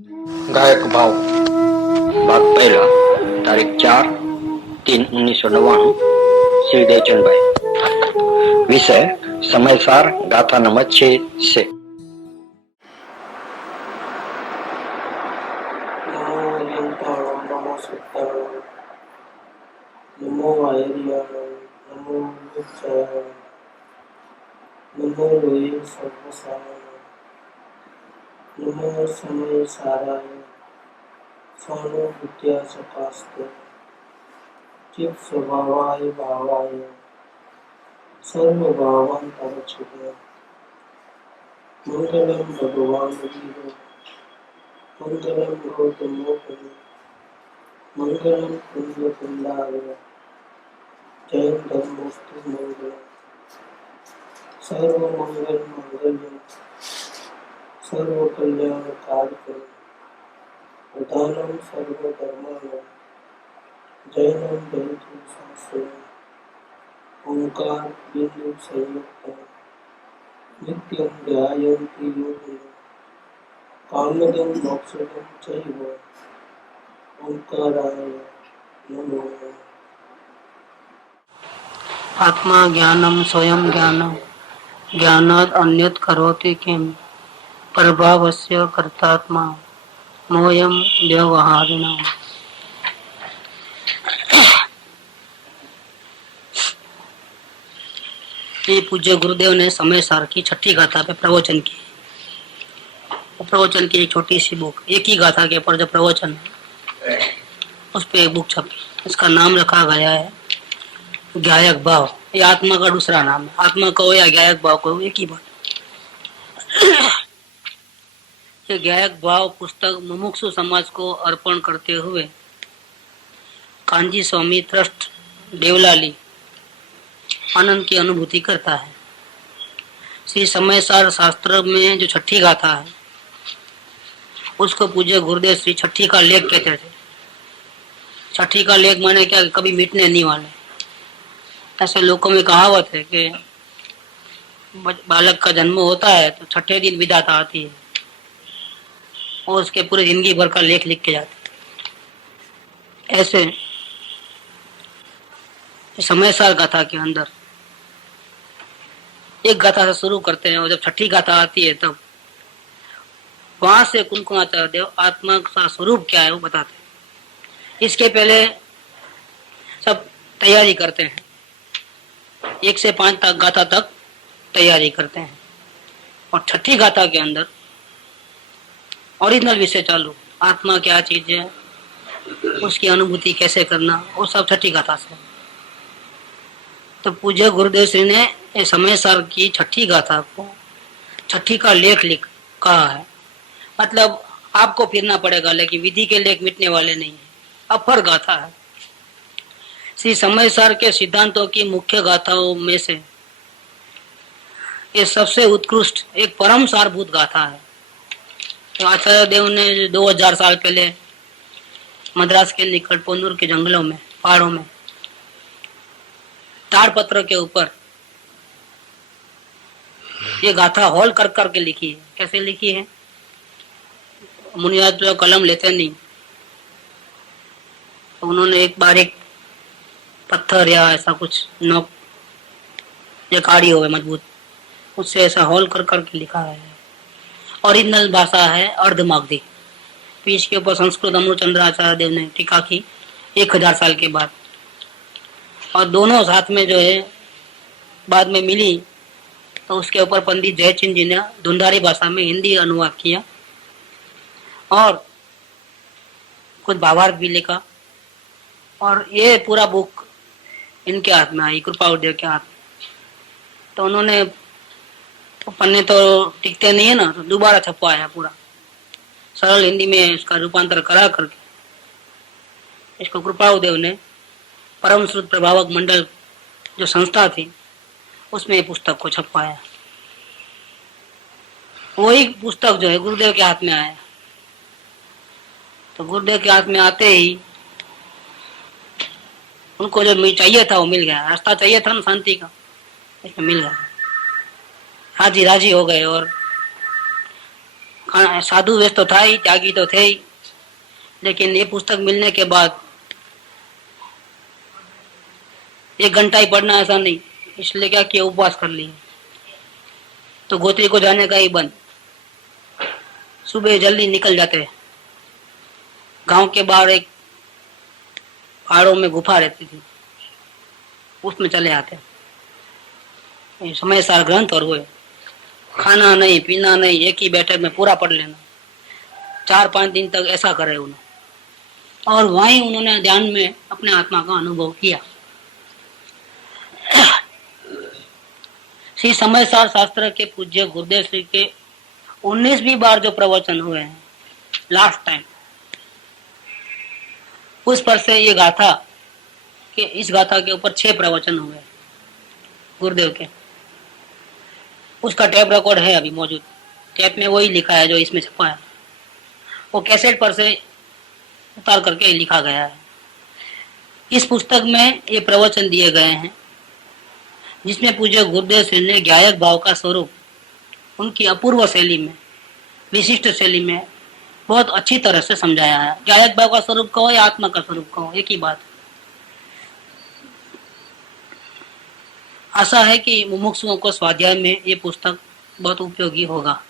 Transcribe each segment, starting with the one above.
गायक भाव भाग पहला तारीख 4/3/1999 श्री देवचंद भाई। विषय समयसार गाथा नंबर 6 से। नमो अनंताणं नमो सत्ताणं नमो आयर्याणं नमो वृक्षाणं नमो लोये सर्वसाराणं नमो समयसाराय स्वानुभूत्या सकास्ते चित् स्वभावाय भावाय सर्वभावान्तरच्छिदे मंगलम भगवान वीरो मंगलम गौतमोपनि मंगलम कुंडकुंडाय जय धर्मोस्तु मंगलम सर्वमंगल मंगल्यं सर्वकल्याणकारकं प्रधानं सर्वधर्माणां जैनं जयतु शास्त्रम् ओंकार बिंदु संयुक्तं नित्यं ध्यायन्ति योगिनः कामदं मोक्षदं चैव ओंकाराय नमो नमः। आत्मा ज्ञानम स्वयं ज्ञानम ज्ञानाद अन्यत करोति किम प्रभावस्य कर्तात्मा मोयम व्यवहारिणा। ये पूज्य गुरुदेव ने समय सार की छठी गाथा पे प्रवचन की। प्रवचन की एक छोटी सी बुक, एक ही गाथा के ऊपर जो प्रवचन है उस पे एक बुक छपी। इसका नाम रखा गया है गायक भाव। ये आत्मा का दूसरा नाम है। आत्मा कहो या गायक भाव कहो एक ही बात। ये गायक भाव पुस्तक मुमुक्षु समाज को अर्पण करते हुए कांजी स्वामी ट्रस्ट देवलाली आनंद की अनुभूति करता है। श्री समयसार शास्त्र में जो छठी गाथा है उसको पूज्य गुरुदेव श्री छठी का लेख कहते थे। छठी का लेख माने क्या, कभी मिटने नहीं वाले। ऐसे लोगों में कहावत है कि बालक का जन्म होता है तो छठे दिन विदाता आती है और उसके पूरे जिंदगी भर का लेख लिख के जाते। ऐसे समयसार गाथा के अंदर एक गाथा से शुरू करते हैं और जब छठी गाथा आती है तब वहां से कुनकुनाचार्य देव आत्मा का स्वरूप क्या है वो बताते हैं। इसके पहले सब तैयारी करते हैं, 1 से 5 तक गाथा तक तैयारी करते हैं और छठी गाथा के अंदर ओरिजिनल विषय चालू, आत्मा क्या चीज है, उसकी अनुभूति कैसे करना, वो सब छठी गाथा से। तो पूज्य गुरुदेव श्री ने समयसार की छठी गाथा को छठी का लेख लिख कहा है। मतलब आपको फिरना पड़ेगा, लेकिन विधि के लेख मिटने वाले नहीं है, अपर गाथा है। श्री समयसार के सिद्धांतों की मुख्य गाथाओं में से ये सबसे उत्कृष्ट एक परम सारभूत गाथा है। तो आचार्य देव ने 2000 साल पहले मद्रास के निकट पोन्नूर के जंगलों में, पहाड़ों में ताड़पत्र के ऊपर ये गाथा हॉल कर करके लिखी है। कैसे लिखी है? मुनियात जो कलम लेते नहीं, तो उन्होंने एक बारीक पत्थर या ऐसा कुछ नोक या काड़ी हो मजबूत, उससे ऐसा हॉल कर करके लिखा है। ओरिजिनल भाषा है अर्धमागधी। पीछ के ऊपर संस्कृत अमृतचंद्राचार्य देव ने टीका की 1000 साल के बाद, और दोनों साथ में जो है बाद में मिली तो उसके ऊपर पंडित जयचंद जी ने धुंधारी भाषा में हिंदी अनुवाद किया और कुछ भावार्थ भी लिखा। और ये पूरा बुक इनके हाथ में आई, कृपादेव के हाथ में। तो उन्होंने तो पन्ने तो टिकते नहीं है ना, तो दोबारा छपवाया पूरा सरल हिंदी में, इसका रूपांतर करा करके इसको कृपादेव ने परम श्रुत प्रभावक मंडल जो संस्था थी उसमें पुस्तक को छपवाया। वही पुस्तक जो है गुरुदेव के हाथ में आया। तो गुरुदेव के हाथ में आते ही उनको जो चाहिए था वो मिल गया। रास्ता चाहिए था ना शांति का, इसमें मिल गया। हाजी राजी हो गए और साधु वेश तो था ही, त्यागी तो थे ही, लेकिन ये पुस्तक मिलने के बाद 1 घंटा ही पढ़ना ऐसा नहीं, इसलिए क्या किया, उपवास कर लिए। तो गोत्री को जाने का ही बंद, सुबह जल्दी निकल जाते। गांव के बाहर एक पहाड़ों में गुफा रहती थी, उसमें चले आते। समय सार ग्रंथ और वो खाना नहीं पीना नहीं, एक ही बैठक में पूरा पढ़ लेना। 4-5 दिन तक ऐसा करे उन्होंने, और वहीं उन्होंने ध्यान में अपने आत्मा का अनुभव किया। श्री समय सार शास्त्र के पूज्य गुरुदेव श्री के 19वीं बार जो प्रवचन हुए हैं लास्ट टाइम, उस पर से ये गाथा कि इस गाथा के ऊपर 6 प्रवचन हुए गुरुदेव के। उसका टेप रिकॉर्ड है अभी मौजूद, टेप में वही लिखा है जो इसमें छपा है, वो कैसेट पर से उतार करके लिखा गया है। इस पुस्तक में ये प्रवचन दिए गए हैं जिसमें पूज्य गुरुदेव श्री ने गायक भाव का स्वरूप उनकी अपूर्व शैली में, विशिष्ट शैली में बहुत अच्छी तरह से समझाया है। गायक भाव का स्वरूप कहो या आत्मा का स्वरूप कहो, एक ही बात। आशा है कि मुमुक्षुओं को स्वाध्याय में ये पुस्तक बहुत उपयोगी होगा,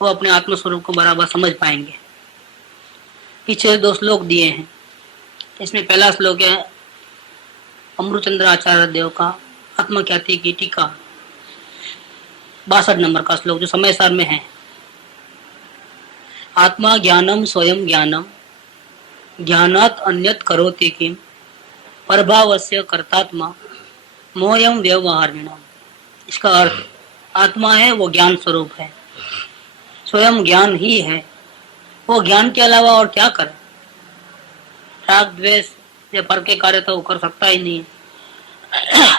वो अपने आत्म स्वरूप को बराबर समझ पाएंगे। पीछे 2 श्लोक दिए हैं, इसमें पहला श्लोक है अमृतचंद्र आचार्य देव का आत्मख्याति की टीका, 62 नंबर का श्लोक जो समय सार में है। आत्मा ज्ञानम स्वयं ज्ञानम ज्ञानात अन्यत करोति किम प्रभावस्य कर्तात्मा मोयम व्यवहारिणाम। इसका अर्थ आत्मा है वो ज्ञान स्वरूप है, स्वयं ज्ञान ही है, वो ज्ञान के अलावा और क्या करे। राग द्वेष या पर के कार्य तो वो कर सकता ही नहीं है,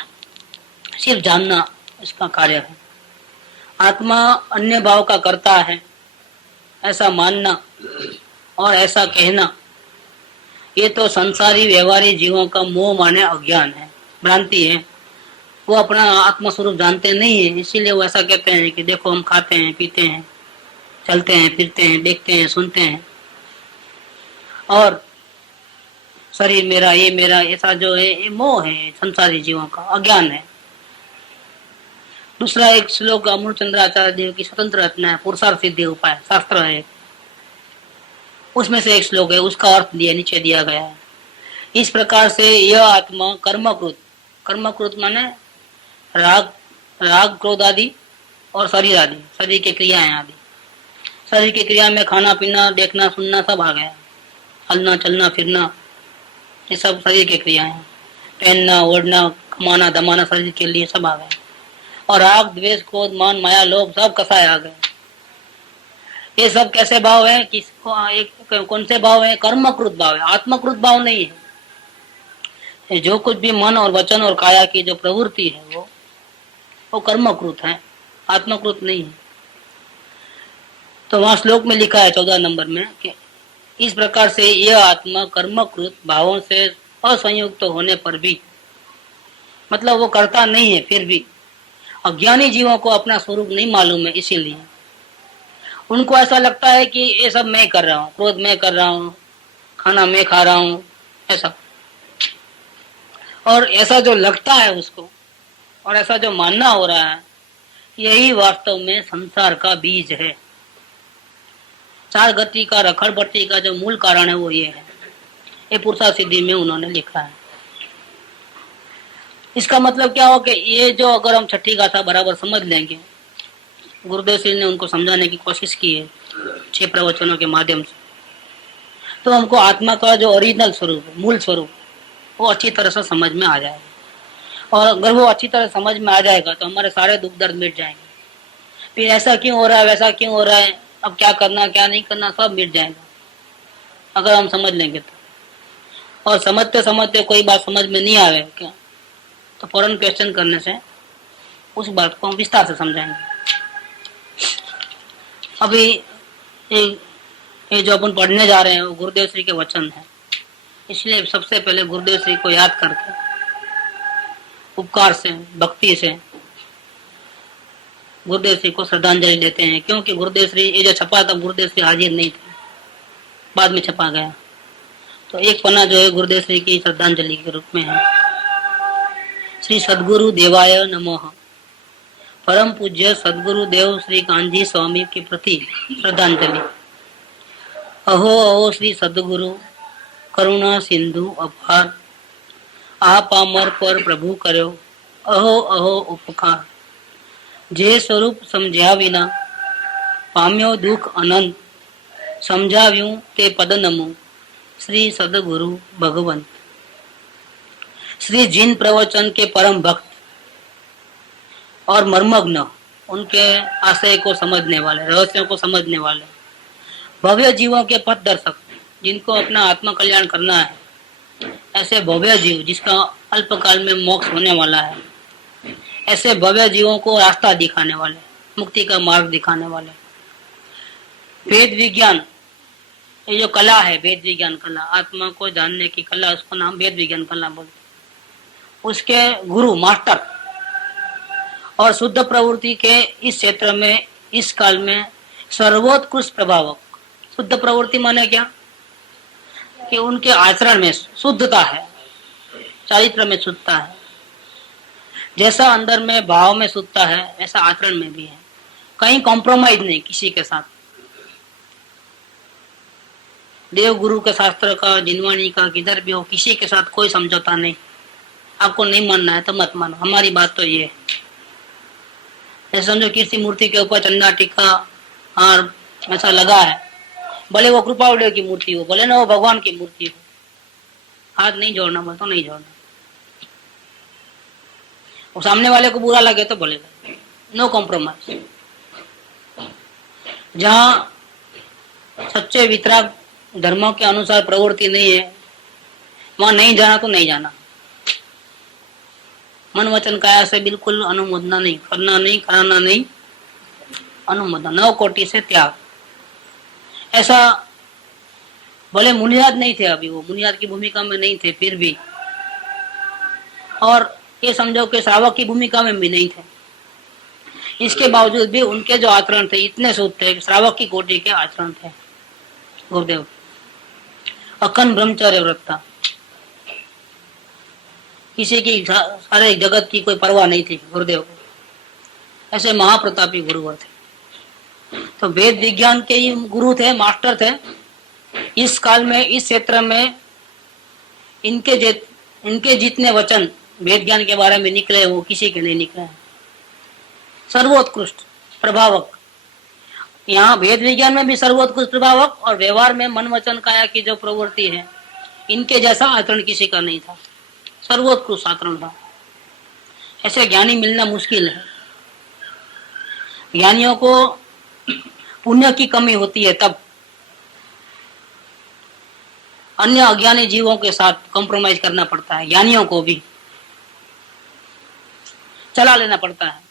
सिर्फ जानना इसका कार्य है। आत्मा अन्य भाव का करता है ऐसा मानना और ऐसा कहना, ये तो संसारी व्यवहारी जीवों का मोह माने अज्ञान है, भ्रांति है। वो अपना आत्म स्वरूप जानते नहीं है, इसीलिए वो ऐसा कहते हैं कि देखो हम खाते हैं पीते हैं, चलते हैं फिरते हैं, देखते हैं सुनते हैं, और शरीर मेरा ये मेरा, ऐसा जो है ये मोह है, संसारी जीवों का अज्ञान है। दूसरा एक श्लोक अमृतचंद्र आचार्य देव की स्वतंत्र रचना है, पुरुषार्थ सिद्धि उपाय शास्त्र है, उसमें से एक श्लोक है, उसका अर्थ दिया नीचे दिया गया है। इस प्रकार से यह आत्मा कर्मकृत, कर्मकृत माने राग क्रोध आदि और शरीर आदि, शरीर की क्रियाएं आदि। शरीर की क्रिया में खाना पीना देखना सुनना सब आ गया, हलना चलना फिरना ये सब शरीर की क्रियाएं हैं। पहनना ओढ़ना कमाना दमाना शरीर के लिए सब आ गए। और राग द्वेष क्रोध मान माया लोभ सब कसाए आ गए। ये सब कैसे भाव है, किसको एक कौन से भाव है? कर्मकृत भाव है, आत्मकृत भाव नहीं है। जो कुछ भी मन और वचन और काया की जो प्रवृत्ति है वो कर्मकृत है, आत्मकृत नहीं है। तो वहां श्लोक में लिखा है 14 नंबर में कि इस प्रकार से यह आत्मा कर्मकृत भावों से असंयुक्त होने पर भी, मतलब वो करता नहीं है, फिर भी अज्ञानी जीवों को अपना स्वरूप नहीं मालूम है, इसीलिए उनको ऐसा लगता है कि ये सब मैं कर रहा हूँ, क्रोध मैं कर रहा हूँ, खाना मैं खा रहा हूँ, ऐसा। और ऐसा जो लगता है उसको और ऐसा जो मानना हो रहा है, यही वास्तव में संसार का बीज है। 4 गति का रखड़ भट्टी का जो मूल कारण है वो ये है। ये पुरुषार्थ सिद्धि में उन्होंने लिखा है। इसका मतलब क्या हो कि ये जो अगर हम छठी गाथा बराबर समझ लेंगे, गुरुदेव श्री ने उनको समझाने की कोशिश की है 6 प्रवचनों के माध्यम से, तो हमको आत्मा का जो ओरिजिनल स्वरूप है, मूल स्वरूप, वो अच्छी तरह से समझ में आ जाएगा। और अगर वो अच्छी तरह समझ में आ जाएगा तो हमारे सारे दुख दर्द मिट जाएंगे। फिर ऐसा क्यों हो रहा है, वैसा क्यों हो रहा है, अब क्या करना क्या नहीं करना, सब मिट जाएगा अगर हम समझ लेंगे तो। और समझते समझते कोई बात समझ में नहीं आ रही क्या, तो फौरन क्वेश्चन करने से उस बात को हम विस्तार से समझाएंगे। अभी ये जो अपन पढ़ने जा रहे हैं वो गुरुदेव श्री के वचन है, इसलिए सबसे पहले गुरुदेव श्री को याद करके उपकार से भक्ति से गुरुदेव श्री को श्रद्धांजलि देते हैं, क्योंकि गुरुदेव श्री ये जो छपा था गुरुदेव श्री हाजिर नहीं थे, बाद में छपा गया। तो एक पन्ना जो है गुरुदेव श्री की श्रद्धांजलि के रूप में है। श्री सद्गुरु देवाय नमः। परम पूज्य सद्गुरु देव श्री कांजी स्वामी के प्रति श्रद्धांजलि। अहो अहो श्री सद्गुरु करुणा सिंधु अपार, आप अमर पर प्रभु करो अहो अहो उपकार। जे स्वरूप समझ्या विना पाम्यो दुख अनंत, समझाव्यूं ते पद नमो श्री सद्गुरु भगवंत। श्री जिन प्रवचन के परम भक्त और मर्मग्न, उनके आशय को समझने वाले, रहस्यों को समझने वाले, भव्य जीवों के पथ दर्शक, जिनको अपना आत्म कल्याण करना है, ऐसे भव्य जीव जिसका अल्पकाल में मोक्ष होने वाला है, ऐसे भव्य जीवों को रास्ता दिखाने वाले, मुक्ति का मार्ग दिखाने वाले। वेद विज्ञान, ये जो कला है, वेद विज्ञान कला, आत्मा को जानने की कला, उसको नाम वेद विज्ञान कला बोलते। उसके गुरु मास्टर और शुद्ध प्रवृत्ति के इस क्षेत्र में, इस काल में सर्वोत्कृष्ट प्रभावक। शुद्ध प्रवृत्ति माने क्या? कि उनके आचरण में शुद्धता है, चारित्र में शुद्धता है। जैसा अंदर में भाव में शुद्धता है, ऐसा आचरण में भी है। कहीं कॉम्प्रोमाइज नहीं किसी के साथ। देव गुरु के शास्त्र का, जिनवाणी का, किधर भी हो, किसी के साथ कोई समझौता नहीं। आपको नहीं मानना है तो मत मानो, हमारी बात तो ये है। जैसे समझो किसी मूर्ति के ऊपर चंदा टीका हार ऐसा लगा है, भले वो कृपावड़ियों की मूर्ति हो, भले ना वो भगवान की मूर्ति हो, हाथ नहीं जोड़ना, बोल तो नहीं जोड़ना। वो सामने वाले को बुरा लगे तो बोलेगा, नो कॉम्प्रोमाइज। जहाँ सच्चे वितराग धर्मों के अनुसार प्रवृत्ति नहीं है, वहां नहीं जाना तो नहीं जाना। मन वचन काया से बिल्कुल अनुमोदना नहीं, करना नहीं, कराना नहीं, अनुमोदन, 9 कोटि से त्याग। ऐसा भले मुनियाद नहीं थे, अभी वो मुनियाद की भूमिका में नहीं थे, फिर भी, और ये समझो कि श्रावक की भूमिका में भी नहीं थे। इसके बावजूद भी उनके जो आचरण थे इतने शुद्ध थे, श्रावक की कोटि के आचरण थे। गुरुदेव अखंड ब्रह्मचर्य व्रत था, किसी की, सारे जगत की कोई परवाह नहीं थी गुरुदेव को। ऐसे महाप्रतापी गुरुवर थे। तो वेद विज्ञान के ही गुरु थे, मास्टर थे। इस काल में, इस क्षेत्र में इनके जितने वचन वेद ज्ञान के बारे में निकले, वो किसी के नहीं निकले हैं। सर्वोत्कृष्ट प्रभावक, यहाँ वेद विज्ञान में भी सर्वोत्कृष्ट प्रभावक, और व्यवहार में मन वचन काया की जो प्रवृत्ति है, इनके जैसा आचरण किसी का नहीं था। सर्वोत्कृष्ट आचरण था। ऐसे ज्ञानी मिलना मुश्किल है। ज्ञानियों को पुण्य की कमी होती है, तब अन्य अज्ञानी जीवों के साथ कॉम्प्रोमाइज करना पड़ता है। ज्ञानियों को भी चला लेना पड़ता है।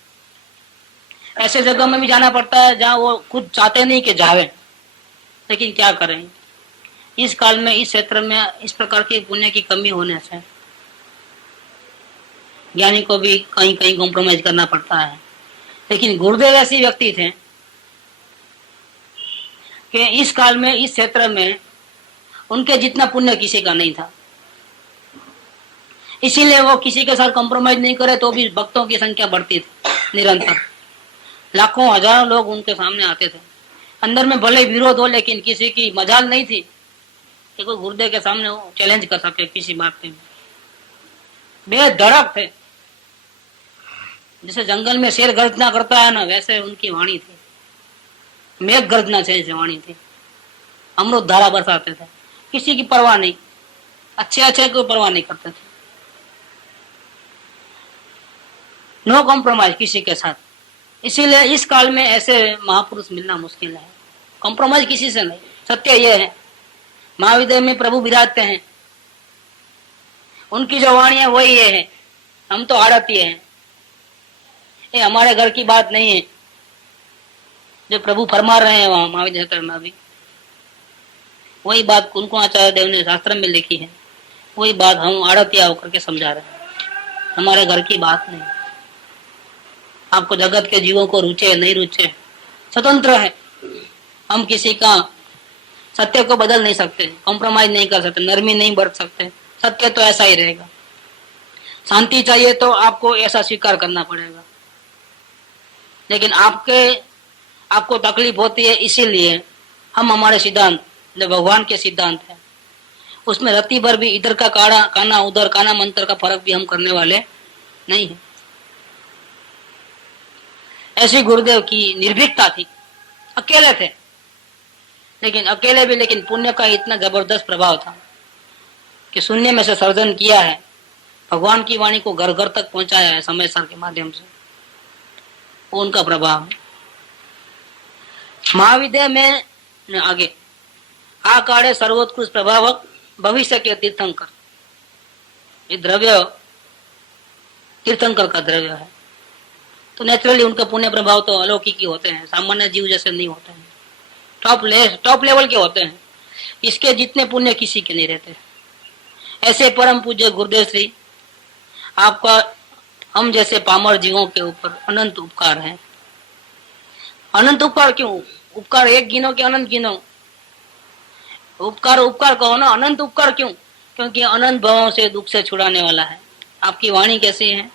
ऐसे जगह में भी जाना पड़ता है जहां वो खुद चाहते नहीं कि जावे, लेकिन क्या करें, इस काल में, इस क्षेत्र में इस प्रकार की पुण्य की कमी होने से ज्ञानी को भी कहीं कहीं कॉम्प्रोमाइज करना पड़ता है। लेकिन गुरुदेव ऐसे व्यक्ति थे कि इस काल में, इस क्षेत्र में उनके जितना पुण्य किसी का नहीं था। इसीलिए वो किसी के साथ कॉम्प्रोमाइज नहीं करे, तो भी भक्तों की संख्या बढ़ती थी निरंतर। लाखों हजारों लोग उनके सामने आते थे। अंदर में भले विरोध हो, लेकिन किसी की मजाल नहीं थी कि कोई गुरुदेव के सामने वो चैलेंज कर सके किसी बात पे। बेधड़क थे। जैसे जंगल में शेर गर्जना करता है ना, वैसे उनकी वाणी थी। मेघ गर्जना जैसे वाणी थी। अमृत धारा बरसाते थे, किसी की परवाह नहीं, अच्छे अच्छे की परवाह नहीं करते थे। नो कॉम्प्रोमाइज किसी के साथ। इसीलिए इस काल में ऐसे महापुरुष मिलना मुश्किल है। कॉम्प्रोमाइज किसी से नहीं। सत्य यह है, महाविद्या में प्रभु विराजते हैं, उनकी जो वाणी है वही ये है। हम तो आड़तीय हैं, ये हमारे घर की बात नहीं है। जो प्रभु फरमा रहे हैं वहां महाविद्या क्षेत्र में अभी, वही बात उनको आचार्य देव ने शास्त्र में लिखी है, वही बात हम आड़तिया होकर के समझा रहे हैं। हमारे घर की बात नहीं। आपको जगत के जीवों को रुचे नहीं रुचे, स्वतंत्र है। हम किसी का सत्य को बदल नहीं सकते, कॉम्प्रोमाइज नहीं कर सकते, नरमी नहीं बरत सकते। सत्य तो ऐसा ही रहेगा। शांति चाहिए तो आपको ऐसा स्वीकार करना पड़ेगा। लेकिन आपको तकलीफ होती है, इसीलिए हम हमारे सिद्धांत जो भगवान के सिद्धांत है उसमें रत्ती भर भी इधर का काना उधर काना मंत्र का फर्क भी हम करने वाले नहीं है। ऐसी गुरुदेव की निर्भीकता थी, अकेले थे, लेकिन पुण्य का इतना जबरदस्त प्रभाव था कि शून्य में से सर्जन किया है, भगवान की वाणी को घर घर तक पहुंचाया है समय सार के माध्यम से। वो उनका प्रभाव है। महाविद्या में आगे आ काड़े सर्वोत्कृष्ट प्रभावक भविष्य के तीर्थंकर, ये द्रव्य तीर्थंकर का द्रव्य है। तो नेचुरली उनका पुण्य प्रभाव तो अलौकिक ही होते हैं, सामान्य जीव जैसे नहीं होते हैं, टॉप लेवल के होते हैं। इसके जितने पुण्य किसी के नहीं रहते। ऐसे परम पूज्य गुरुदेव श्री आपका हम जैसे पामर जीवों के ऊपर अनंत उपकार है। अनंत उपकार क्यों? उपकार एक गिनो कि अनंत गिनो? उपकार कहो ना, अनंत उपकार क्यों? क्योंकि अनंत भावों से दुख से छुड़ाने वाला है। आपकी वाणी कैसी है?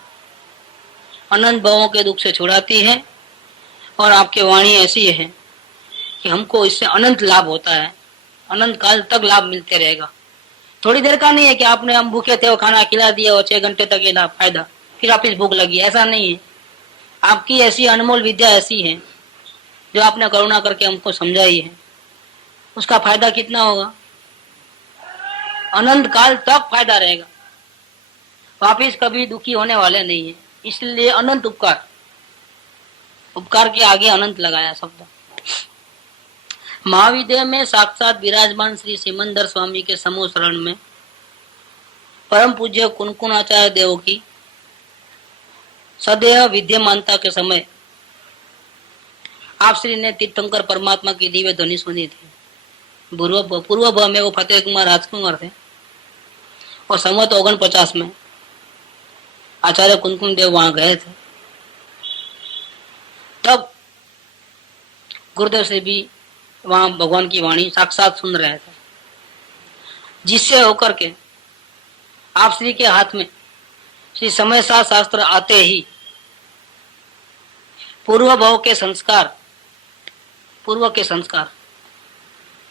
अनंत भावों के दुख से छुड़ाती है। और आपकी वाणी ऐसी है कि हमको इससे अनंत लाभ होता है, अनंत काल तक लाभ मिलते रहेगा। थोड़ी देर का नहीं है कि आपने हम भूखे थे वो खाना खिला दिया और 6 घंटे तक ये फायदा, फिर वापिस भूख लगी, ऐसा नहीं है। आपकी ऐसी अनमोल विद्या ऐसी है जो आपने करुणा करके हमको समझाई है, उसका फायदा कितना होगा? अनंत काल तक फायदा रहेगा, वापिस कभी दुखी होने वाले नहीं है। इसलिए अनंत उपकार के आगे अनंत लगाया शब्द। महाविद्या में साक्षात विराजमान श्री सिमंदर स्वामी के समूह शरण में परम पूज्य कुनकुनाचार्य देव की सदैव विद्यमानता के समय आप श्री ने तीर्थंकर परमात्मा की दिव्य ध्वनि सुनी थी। पूर्व भाव में वो फतेह कुमार राजकुमार थे और संवत 49 में आचार्य कुनकुन देव वहां गए थे। तब गुरुदेव से भी वहां भगवान की वाणी साक्षात सुन रहे थे, जिससे होकर के आप श्री के हाथ में श्री समय सार शास्त्र आते ही पूर्व के संस्कार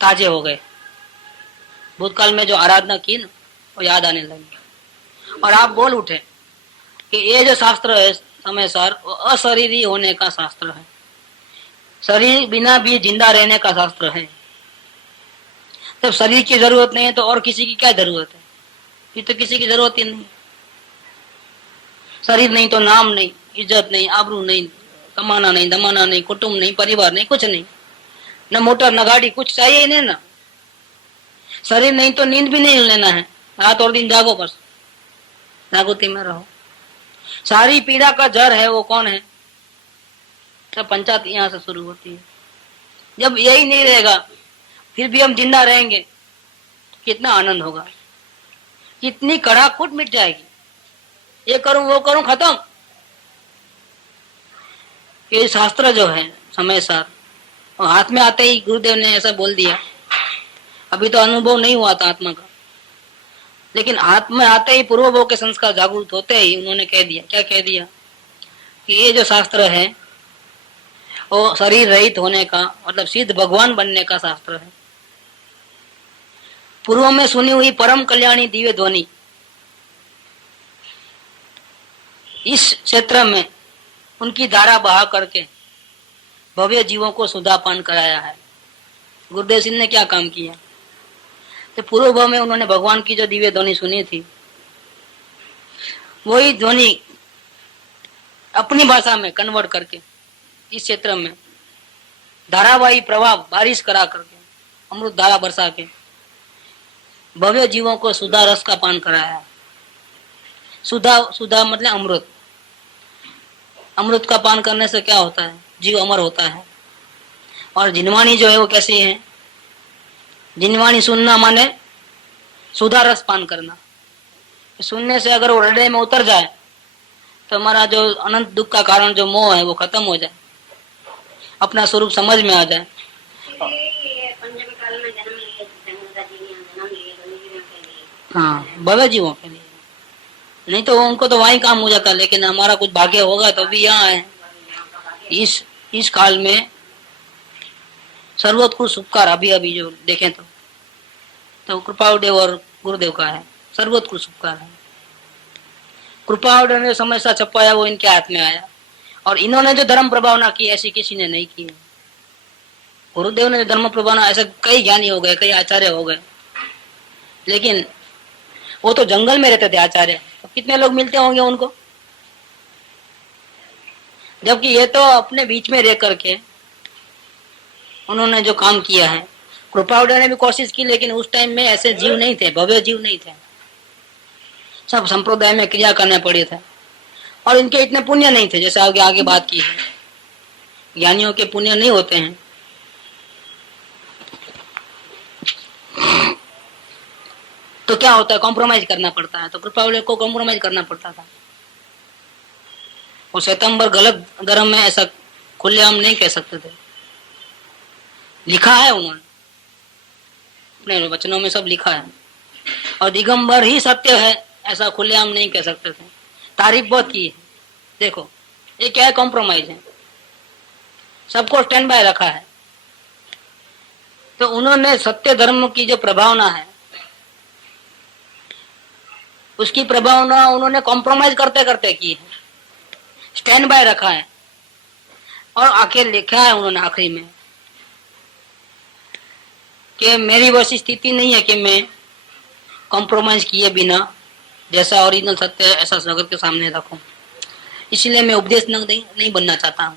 ताजे हो गए। भूतकाल में जो आराधना की ना वो याद आने लगी और आप बोल उठे कि ये जो शास्त्र है समय सार वो अशरीरी होने का शास्त्र है, शरीर बिना भी जिंदा रहने का शास्त्र है। जब शरीर की जरूरत नहीं है तो और किसी की क्या जरूरत है? फिर तो किसी की जरूरत ही नहीं। शरीर नहीं तो नाम नहीं, इज्जत नहीं, आबरू नहीं, कमाना नहीं, दमाना नहीं, कुटुंब नहीं, परिवार नहीं, कुछ नहीं, न मोटर न गाड़ी, कुछ चाहिए ही नहीं ना। शरीर नहीं तो नींद भी नहीं लेना है, रात और दिन जागो, बस जागृति में रहो। सारी पीड़ा का जड़ है वो कौन है? सब पंचायत यहाँ से शुरू होती है। जब यही नहीं रहेगा फिर भी हम जिंदा रहेंगे तो कितना आनंद होगा, कितनी कड़ाकुट मिट जाएगी। ये करूं वो करूं, खत्म। ये शास्त्र जो है समय सार और हाथ में आते ही गुरुदेव ने ऐसा बोल दिया। अभी तो अनुभव नहीं हुआ था आत्मा का, लेकिन हाथ में आते ही पूर्व भाव के संस्कार जागृत होते ही उन्होंने कह दिया। क्या कह दिया? कि ये जो शास्त्र है वो शरीर रहित होने का मतलब सिद्ध भगवान बनने का शास्त्र है। पूर्व में सुनी हुई परम कल्याणी दिव्य ध्वनि इस क्षेत्र में उनकी धारा बहा करके भव्य जीवों को सुधापान कराया है। गुरुदेव सिंह ने क्या काम किया? तो पूर्व भाव में उन्होंने भगवान की जो दिव्य ध्वनि सुनी थी वही ध्वनि अपनी भाषा में कन्वर्ट करके इस क्षेत्र में धारावाही प्रभाव बारिश करा करके अमृत धारा बरसा के भव्य जीवों को सुधा रस का पान कराया। सुधा मतलब अमृत। अमृत का पान करने से क्या होता है? जीव अमर होता है। और जिनवाणी जो है वो कैसी है? जिनवाणी सुनना माने सुधा रस पान करना। सुनने से अगर वो हृदय में उतर जाए तो हमारा जो अनंत दुख का कारण जो मोह है वो खत्म हो जाए, अपना स्वरूप समझ में आ जाए। हाँ, भले जीवों के लिए, नहीं तो उनको तो वहीं काम हो जाता, लेकिन हमारा कुछ भाग्य होगा तो भी यहाँ है। इस काल में सर्वोत्कृष्ट उपकार अभी अभी जो देखें तो कृपादेव और गुरुदेव का है, सर्वोत्कृष्ट उपकार है। कृपादेव ने समय सा छपाया वो इनके हाथ में आया, और इन्होंने जो धर्म प्रभावना की ऐसी किसी ने नहीं की। गुरुदेव ने धर्म प्रभावना, ऐसे कई ज्ञानी हो गए, कई आचार्य हो गए, लेकिन वो तो जंगल में रहते थे आचार्य, तो कितने लोग मिलते होंगे उनको, जबकि ये तो अपने बीच में रह करके उन्होंने जो काम किया है। कृपादेव ने भी कोशिश की, लेकिन उस टाइम में ऐसे जीव नहीं थे, भव्य जीव नहीं थे, सब संप्रदाय में क्रिया करने पड़े थे, और इनके इतने पुण्य नहीं थे, जैसे आगे आगे बात की है, ज्ञानियों के पुण्य नहीं होते हैं। तो क्या होता है, कॉम्प्रोमाइज करना पड़ता है, तो कृपादेव को कॉम्प्रोमाइज करना पड़ता था। वो श्वेतांबर गलत धर्म में ऐसा खुलेआम नहीं कह सकते थे, लिखा है उन्होंने अपने वचनों में, सब लिखा है, और दिगंबर ही सत्य है ऐसा खुलेआम नहीं कह सकते थे, तारीफ बहुत की है। देखो ये क्या है, कॉम्प्रोमाइज है, सबको स्टैंड बाय रखा है। तो उन्होंने सत्य धर्म की जो प्रभावना है उसकी प्रभावना उन्होंने कॉम्प्रोमाइज करते करते की है, स्टैंड बाय रखा है, और आखिर लिखा है उन्होंने आखिरी में कि मेरी वैसी स्थिति नहीं है कि मैं कॉम्प्रोमाइज किए बिना जैसा ओरिजिनल सत्य है ऐसा जगत के सामने रखूं, इसलिए मैं उपदेश नहीं बनना चाहता हूं।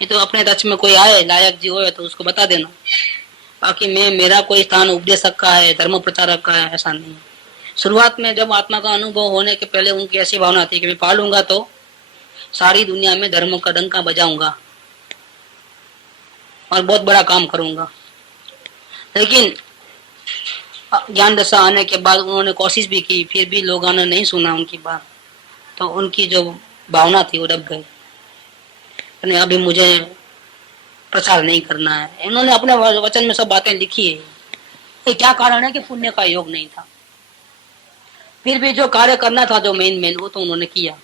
ये तो अपने टच में कोई आए लायक जी हो तो उसको बता देना, बाकी मेरा कोई स्थान उपदेशक का है, धर्म प्रचारक का है, ऐसा नहीं है। शुरुआत में जब आत्मा का अनुभव होने के पहले उनकी ऐसी भावना थी कि मैं पालूंगा तो सारी दुनिया में धर्म का डंका बजाऊंगा और बहुत बड़ा काम करूंगा, लेकिन ज्ञान दशा आने के बाद उन्होंने कोशिश भी की, फिर भी लोगों ने नहीं सुना उनकी बात, तो उनकी जो भावना थी वो दब गई, नहीं अभी मुझे प्रचार नहीं करना है। इन्होंने अपने वचन में सब बातें लिखी है। ये क्या कारण है कि पुण्य का योग नहीं था, फिर भी जो कार्य करना था जो मेन वो तो उन्होंने किया।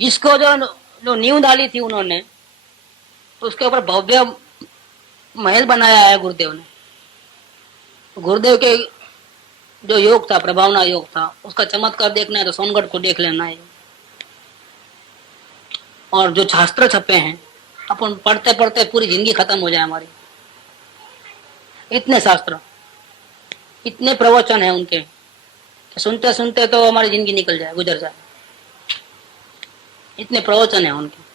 इसको जो नींव डाली थी उन्होंने, उसके ऊपर भव्य महल बनाया है गुरुदेव ने। गुरुदेव के जो योग था, प्रभावना योग था, उसका चमत्कार देखना है तो सोनगढ़ को देख लेना है। और जो शास्त्र छपे हैं अपन पढ़ते पढ़ते पूरी जिंदगी खत्म हो जाए हमारी, इतने शास्त्र, इतने प्रवचन है उनके, सुनते सुनते तो हमारी जिंदगी निकल जाए, गुजर जाए, इतने प्रवचन है उनके।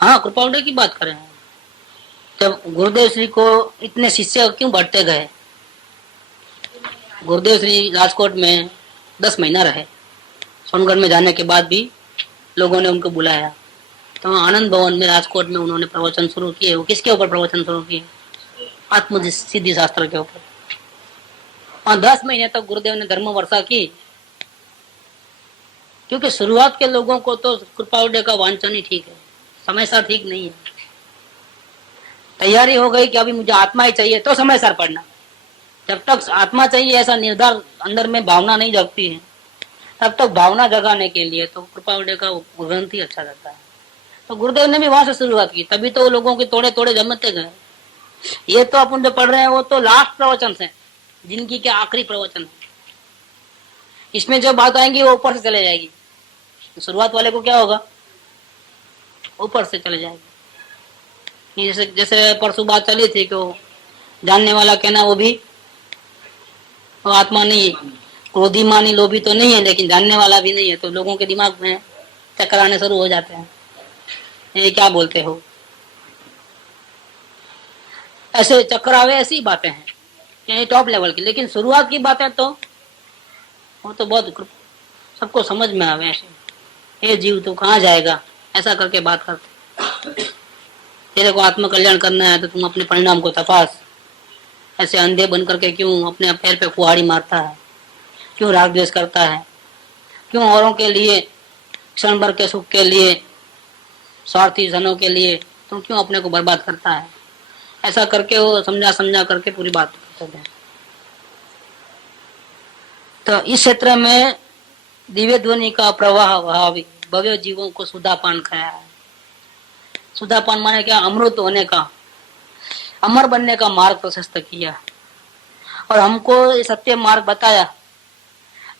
हाँ, कृपादेव की बात करें, जब गुरुदेव श्री को इतने शिष्य क्यों बढ़ते गए। गुरुदेव श्री राजकोट में 10 महीना रहे, सोनगढ़ में जाने के बाद भी लोगों ने उनको बुलाया, तो आनंद भवन में राजकोट में उन्होंने प्रवचन शुरू किए। वो किसके ऊपर प्रवचन शुरू किए? आत्म सिद्धि शास्त्र के ऊपर। और 10 महीने तक गुरुदेव ने धर्म वर्षा की, क्योंकि शुरुआत के लोगों को तो कृपादेव का वांछन ही ठीक है, समय सार ठीक नहीं है। तैयारी हो गई कि अभी मुझे आत्मा ही चाहिए तो समय सार पढ़ना, जब तक आत्मा चाहिए ऐसा निर्धार अंदर में भावना नहीं जगती है, तब तक भावना जगाने के लिए तो कृपादेव का ग्रंथ ही अच्छा रहता है। तो गुरुदेव ने भी वहां से शुरुआत की, तभी तो लोगों के थोड़े थोड़े जमते गए। ये तो अपन जो पढ़ रहे हैं वो तो लास्ट प्रवचन है, जिंदगी के आखिरी प्रवचन है। इसमें जो बात आएंगी वो ऊपर से चले जाएगी, तो शुरुआत वाले को क्या होगा, ऊपर से चले जाएगी। जैसे जैसे परसों बात चली थी कि वो जानने वाला कहना वो भी वो आत्मा नहीं है, क्रोधी मानी लोभी तो नहीं है, लेकिन जानने वाला भी नहीं है, तो लोगों के दिमाग में चक्कर आने शुरू हो जाते हैं, ये क्या बोलते हो, ऐसे चक्कर आवे, ऐसी बातें हैं, ये टॉप लेवल की। लेकिन शुरुआत की बातें तो वो तो बहुत सबको समझ में आवे, ऐसे ये जीव तो कहाँ जाएगा, ऐसा करके बात करते। तेरे को आत्म कल्याण करना है तो तुम अपने परिणाम को तपास। ऐसे अंधे बन करके क्यों अपने पैर पे कुहाड़ी मारता है, क्यों राग द्वेष करता है, क्यों औरों के लिए क्षण भर के सुख के लिए, स्वार्थी जनों के लिए तुम क्यों अपने को बर्बाद करता है। ऐसा करके वो समझा समझा करके पूरी बात करते हैं। तो इस क्षेत्र में दिव्य ध्वनि का प्रवाह भावी भव्य जीवों को सुधापान खाया है। सुधापान माने क्या, अमृत होने का, अमर बनने का मार्ग प्रशस्त किया और हमको ये सत्य मार्ग बताया।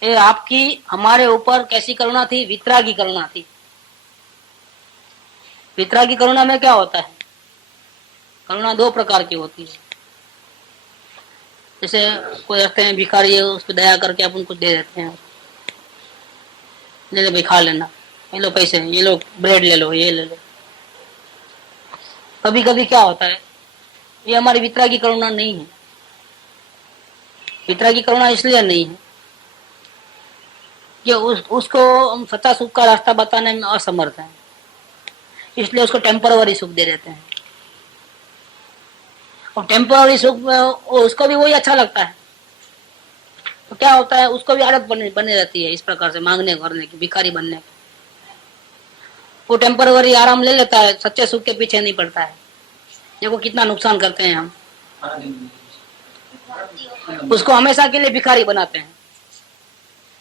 ये आपकी हमारे ऊपर कैसी करुणा थी, वितरागी करुणा थी। वितरागी करुणा में क्या होता है, करुणा दो प्रकार की होती है। जैसे कोई रखते हैं भिखारी है, उसको दया करके अपन कुछ दे देते हैं, ले लो भाई खा लेना, ये लो पैसे, ये लो ब्रेड ले लो, ये ले लो। कभी कभी क्या होता है, ये हमारी वितरागी करुणा नहीं है। वितरागी करुणा इसलिए नहीं है कि उसको हम सच्चा सुख का रास्ता बताने में असमर्थ हैं, इसलिए उसको टेम्पररी सुख दे देते हैं। और टेम्पररी सुख में उसको भी वही अच्छा लगता है, तो क्या होता है, उसको भी आदत बने रहती है इस प्रकार से मांगने करने की, भिखारी बनने की। वो टेम्पररी आराम ले लेता है, सच्चे सुख के पीछे नहीं पड़ता है। देखो कितना नुकसान करते हैं हम, उसको हमेशा के लिए भिखारी बनाते हैं।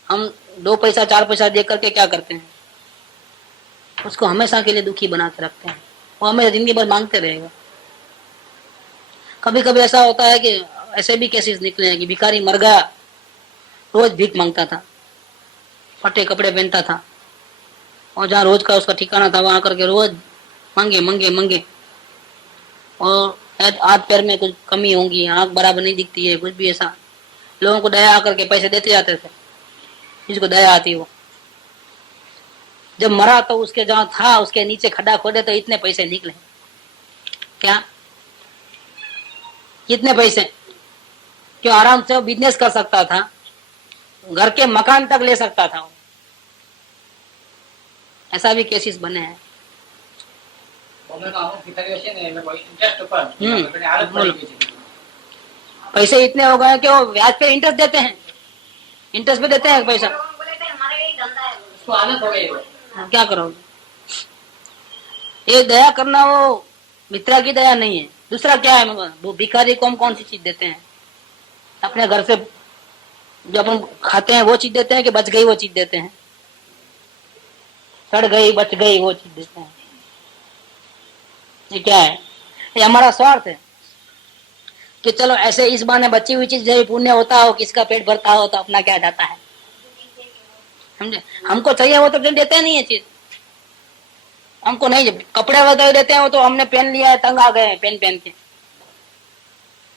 हम 2 पैसा 4 पैसा दे करके क्या करते हैं, उसको हमेशा के लिए दुखी बनाते रखते हैं। वो हमें जिंदगी भर मांगते रहेगा। कभी कभी ऐसा होता है कि ऐसे भी केसेस निकले हैं कि भिखारी मर गया, रोज भीख मांगता था, फटे कपड़े पहनता था, और जहाँ रोज का उसका ठिकाना था वहां करके रोज मांगे मांगे मांगे, और हाथ पैर में कुछ कमी होंगी, आंख बराबर नहीं दिखती है, कुछ भी ऐसा। लोगों को दया आकर के पैसे देते जाते थे, जिसको दया आती वो। जब मरा तो उसके जहाँ था उसके नीचे खड्डा खोदे तो इतने पैसे निकले। क्या, कितने पैसे? क्यों, आराम से वो बिजनेस कर सकता था, घर के मकान तक ले सकता था। ऐसा भी केसेस बने हैं। पैसे इतने हो गए कि वो ब्याज पे इंटरेस्ट देते हैं, इंटरेस्ट पे देते हैं पैसा। क्या करोगे? ये दया करना वो मित्रा की दया नहीं है। दूसरा क्या है, वो भिखारी को हम कौन सी चीज देते हैं? अपने घर से जो अपन खाते हैं वो चीज देते हैं कि बच गई वो चीज देते हैं? सड़ गई बच गई वो चीज देते हैं। ये क्या है? ये हमारा स्वार्थ है कि चलो ऐसे इस बहाने बची हुई चीज जब पुण्य होता हो, किसका पेट भरता हो तो अपना क्या जाता है, समझे? हमको चाहिए वो तो देते नहीं है चीज। हमको नहीं, कपड़े वगैरह देते हैं वो तो हमने पहन लिया है, तंग आ गए हैं पहन पहन के,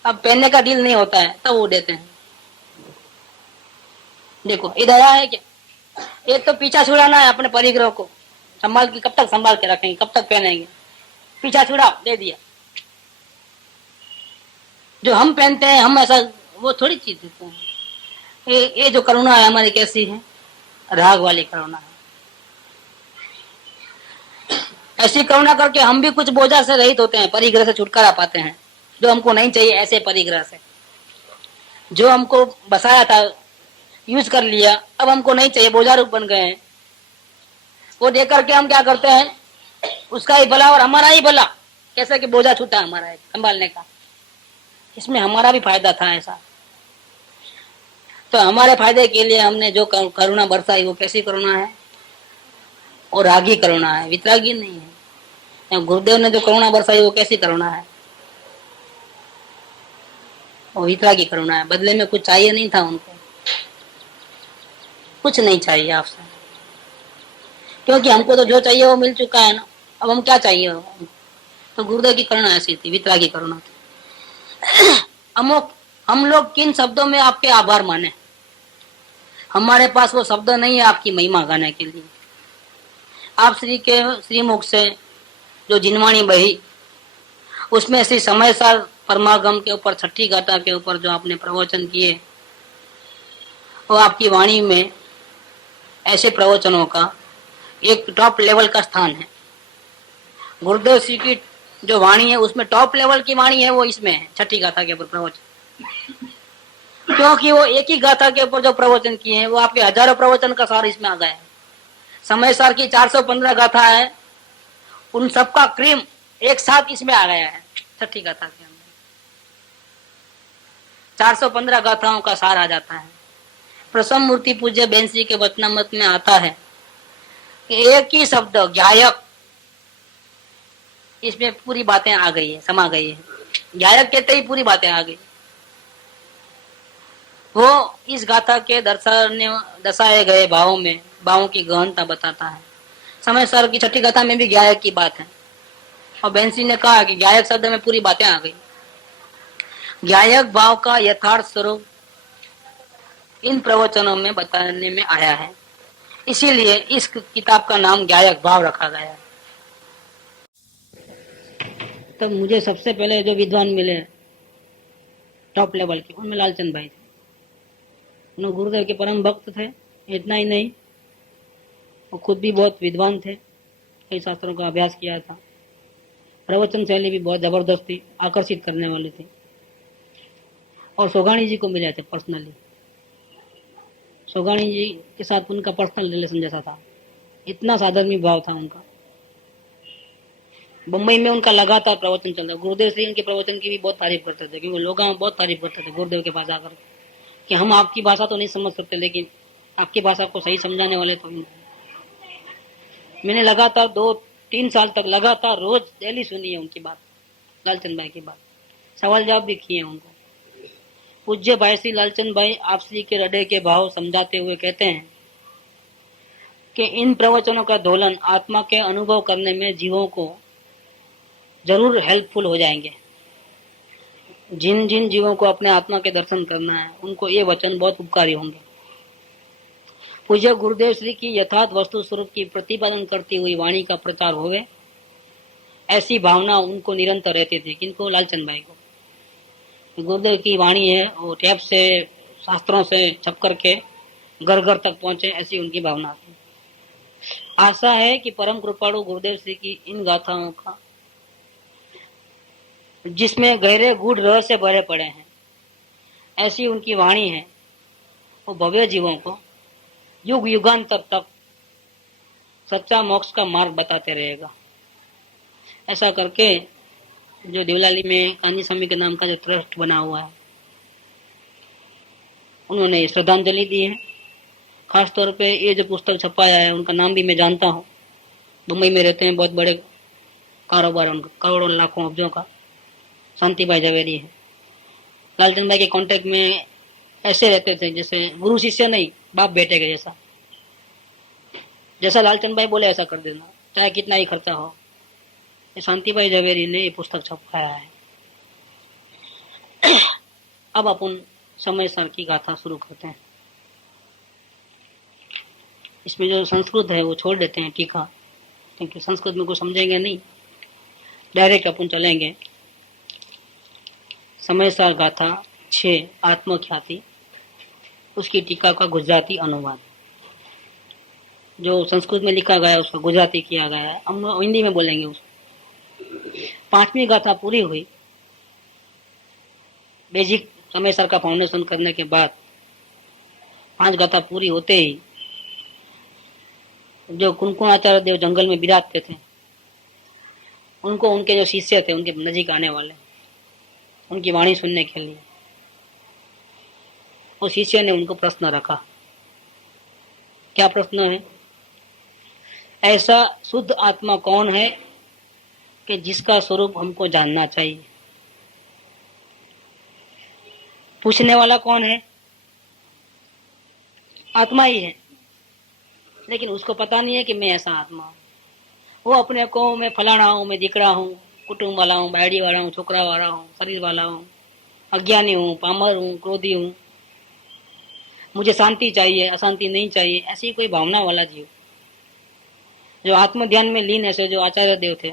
अब पहनने का दिल नहीं होता है तब वो देते हैं। देखो ये दया है क्या? एक तो पीछा छुड़ाना है अपने परिग्रह को, संभाल के, कब तक संभाल के रखेंगे, कब तक पहनेंगे? पीछा छुड़ा दे दिया। जो हम पहनते हैं हम ऐसा वो थोड़ी चीज देते हैं। ये जो करुणा है हमारी कैसी है? राग वाली करुणा है। ऐसी करुणा करके हम भी कुछ बोझा से रहित होते हैं, परिग्रह से छुटकारा पाते हैं। जो हमको नहीं चाहिए ऐसे परिग्रह से, जो हमको बसाया था यूज कर लिया, अब हमको नहीं चाहिए, बोझा रूप बन गए हैं। वो देख करके हम क्या करते हैं, उसका ही भला और हमारा ही भला, कैसे कि बोझा छूटा हमारा है संभालने का, इसमें हमारा भी फायदा था ऐसा। तो हमारे फायदे के लिए हमने जो करुणा बरसाई वो कैसी करुणा है? और रागी करुणा है, वितरागी नहीं है। गुरुदेव ने जो करुणा बरसाई वो कैसी करुणा है? वो वितरागी करुणा है। बदले में कुछ चाहिए नहीं था उनको, कुछ नहीं चाहिए आपसे, क्योंकि हमको तो जो चाहिए वो मिल चुका है ना। अब हम क्या चाहिए? तो गुरुदेव की करुणा ऐसी थी, वितरागी करुणा थी। हम लोग किन शब्दों में आपके आभार माने? हमारे पास वो शब्द नहीं है आपकी महिमा गाने के लिए। आप श्रीमुख से जो जिनवाणी बही, उसमें श्री समय सार परमागम के ऊपर, छठी गाथा के ऊपर जो आपने प्रवचन किए, वो आपकी वाणी में ऐसे प्रवचनों का एक टॉप लेवल का स्थान है। गुरुदेव श्री की जो वाणी है उसमें टॉप लेवल की वाणी है वो इसमें है, छठी गाथा के ऊपर प्रवचन। क्योंकि वो एक ही गाथा के ऊपर जो प्रवचन किए हैं वो आपके हजारों प्रवचन का सार इसमें आ गया है। समय सार की 415 गाथा है, उन सबका क्रीम एक साथ इसमें आ गया है छठी गाथा के अंदर। 415 गाथाओं का सार आ जाता है। प्रसम मूर्ति पूज्य बेंसी के वचनामृत में आता है कि एक ही शब्द गायक, इसमें पूरी बातें आ गई है, समा गई है। गायक कहते ही पूरी बातें आ गई। वो इस गाथा के दर्शाए गए भावों में भावों की गहनता बताता है। समय सर की छठी गाथा में भी गायक की बात है और बेंसी ने कहा कि गायक शब्द में पूरी बातें आ गई। गायक भाव का यथार्थ स्वरूप इन प्रवचनों में बताने में आया है, इसीलिए इस किताब का नाम गायक भाव रखा गया है। तो मुझे सबसे पहले जो विद्वान मिले टॉप लेवल के, उनमें लालचंद भाई थे। उन्होंने गुरुदेव के परम भक्त थे। इतना ही नहीं, वो खुद भी बहुत विद्वान थे, कई शास्त्रों का अभ्यास किया था। प्रवचन शैली भी बहुत जबरदस्त थी, आकर्षित करने वाली थी। और सोगाणी जी को मिले थे पर्सनली। सोगाणी जी के साथ उनका पर्सनल रिलेशन जैसा था, इतना साधर्मी भाव था उनका। बम्बई में उनका लगातार प्रवचन चलता। गुरुदेव श्री उनके प्रवचन की भी बहुत तारीफ करते थे, क्योंकि लोग बहुत तारीफ करते थे गुरुदेव के पास आकर कि हम आपकी भाषा तो नहीं समझ सकते, लेकिन आपकी भाषा को सही समझाने वाले तो। मैंने लगातार 2-3 साल तक लगातार रोज डेली सुनी है उनकी बात, लालचंद भाई की बात, सवाल जवाब भी किए हैं उनको। पूज्य भाई श्री लालचंद भाई आपसी के रडे के भाव समझाते हुए कहते हैं कि इन प्रवचनों का दोलन आत्मा के अनुभव करने में जीवों को जरूर हेल्पफुल हो जाएंगे। जिन जिन जीवों को अपने आत्मा के दर्शन करना है उनको ये वचन बहुत उपकारी होंगे। पूज्य गुरुदेव श्री की यथार्थ वस्तु स्वरूप की प्रतिपादन करती हुई वाणी का प्रचार होवे, ऐसी भावना उनको निरंतर रहती थी। किनको? लालचंद भाई को। गुरुदेव की वाणी है वो टैप से, शास्त्रों से छप करके घर घर तक पहुंचे, ऐसी उनकी भावना थी। आशा है कि परम कृपाणु गुरुदेव श्री की इन गाथाओं का, जिसमें गहरे गूढ़ रहस्य भरे पड़े हैं, ऐसी उनकी वाणी है, वो भव्य जीवों को युग युगांतर तक सच्चा मोक्ष का मार्ग बताते रहेगा। ऐसा करके जो देवलाली में कान्जी स्वामी के नाम का जो ट्रस्ट बना हुआ है, उन्होंने श्रद्धांजलि दी है। खास तौर पे ये जो पुस्तक छपाया है, उनका नाम भी मैं जानता हूँ। मुंबई में रहते हैं, बहुत बड़े कारोबार उनका, करोड़ों लाखों अब्जों का, शांति भाई झवेरी है। लालचंद भाई के कांटेक्ट में ऐसे रहते थे जैसे गुरु शिष्य नहीं, बाप बेटे के जैसा। जैसा लालचंद भाई बोले ऐसा कर देना, चाहे कितना ही खर्चा हो। शांति भाई झवेरी ने ये पुस्तक छपाया है। अब अपन समय सर की गाथा शुरू करते हैं। इसमें जो संस्कृत है वो छोड़ देते हैं टीका, क्योंकि संस्कृत में कुछ समझेंगे नहीं, डायरेक्ट अपन चलेंगे। समय सार गाथा 6 आत्मख्याति, उसकी टीका का गुजराती अनुवाद। जो संस्कृत में लिखा गया है उसका गुजराती किया गया है, हम हिंदी में बोलेंगे उसको। 5वीं गाथा पूरी हुई। बेसिक समय सर का फाउंडेशन करने के बाद 5 गाथा पूरी होते ही जो कुनकुनाचार्य देव जंगल में बिराजते थे, उनको उनके जो शिष्य थे, उनके नजीक आने वाले, उनकी वाणी सुनने के लिए, उस शिष्य ने उनको प्रश्न रखा। क्या प्रश्न है? ऐसा शुद्ध आत्मा कौन है कि जिसका स्वरूप हमको जानना चाहिए? पूछने वाला कौन है? आत्मा ही है, लेकिन उसको पता नहीं है कि मैं ऐसा आत्मा हूं। वो अपने को मैं फलाना हूं, मैं दिकड़ा हूं, कुटुंब वाला हूं, बायड़ी वाला हूं, छोकरा वाला हूं, शरीर वाला हूं, अज्ञानी हूं, पामर हूं, क्रोधी हूं, मुझे शांति चाहिए, अशांति नहीं चाहिए, ऐसी कोई भावना वाला जीव। जो आत्म ध्यान में लीन, ऐसे जो आचार्य देव थे,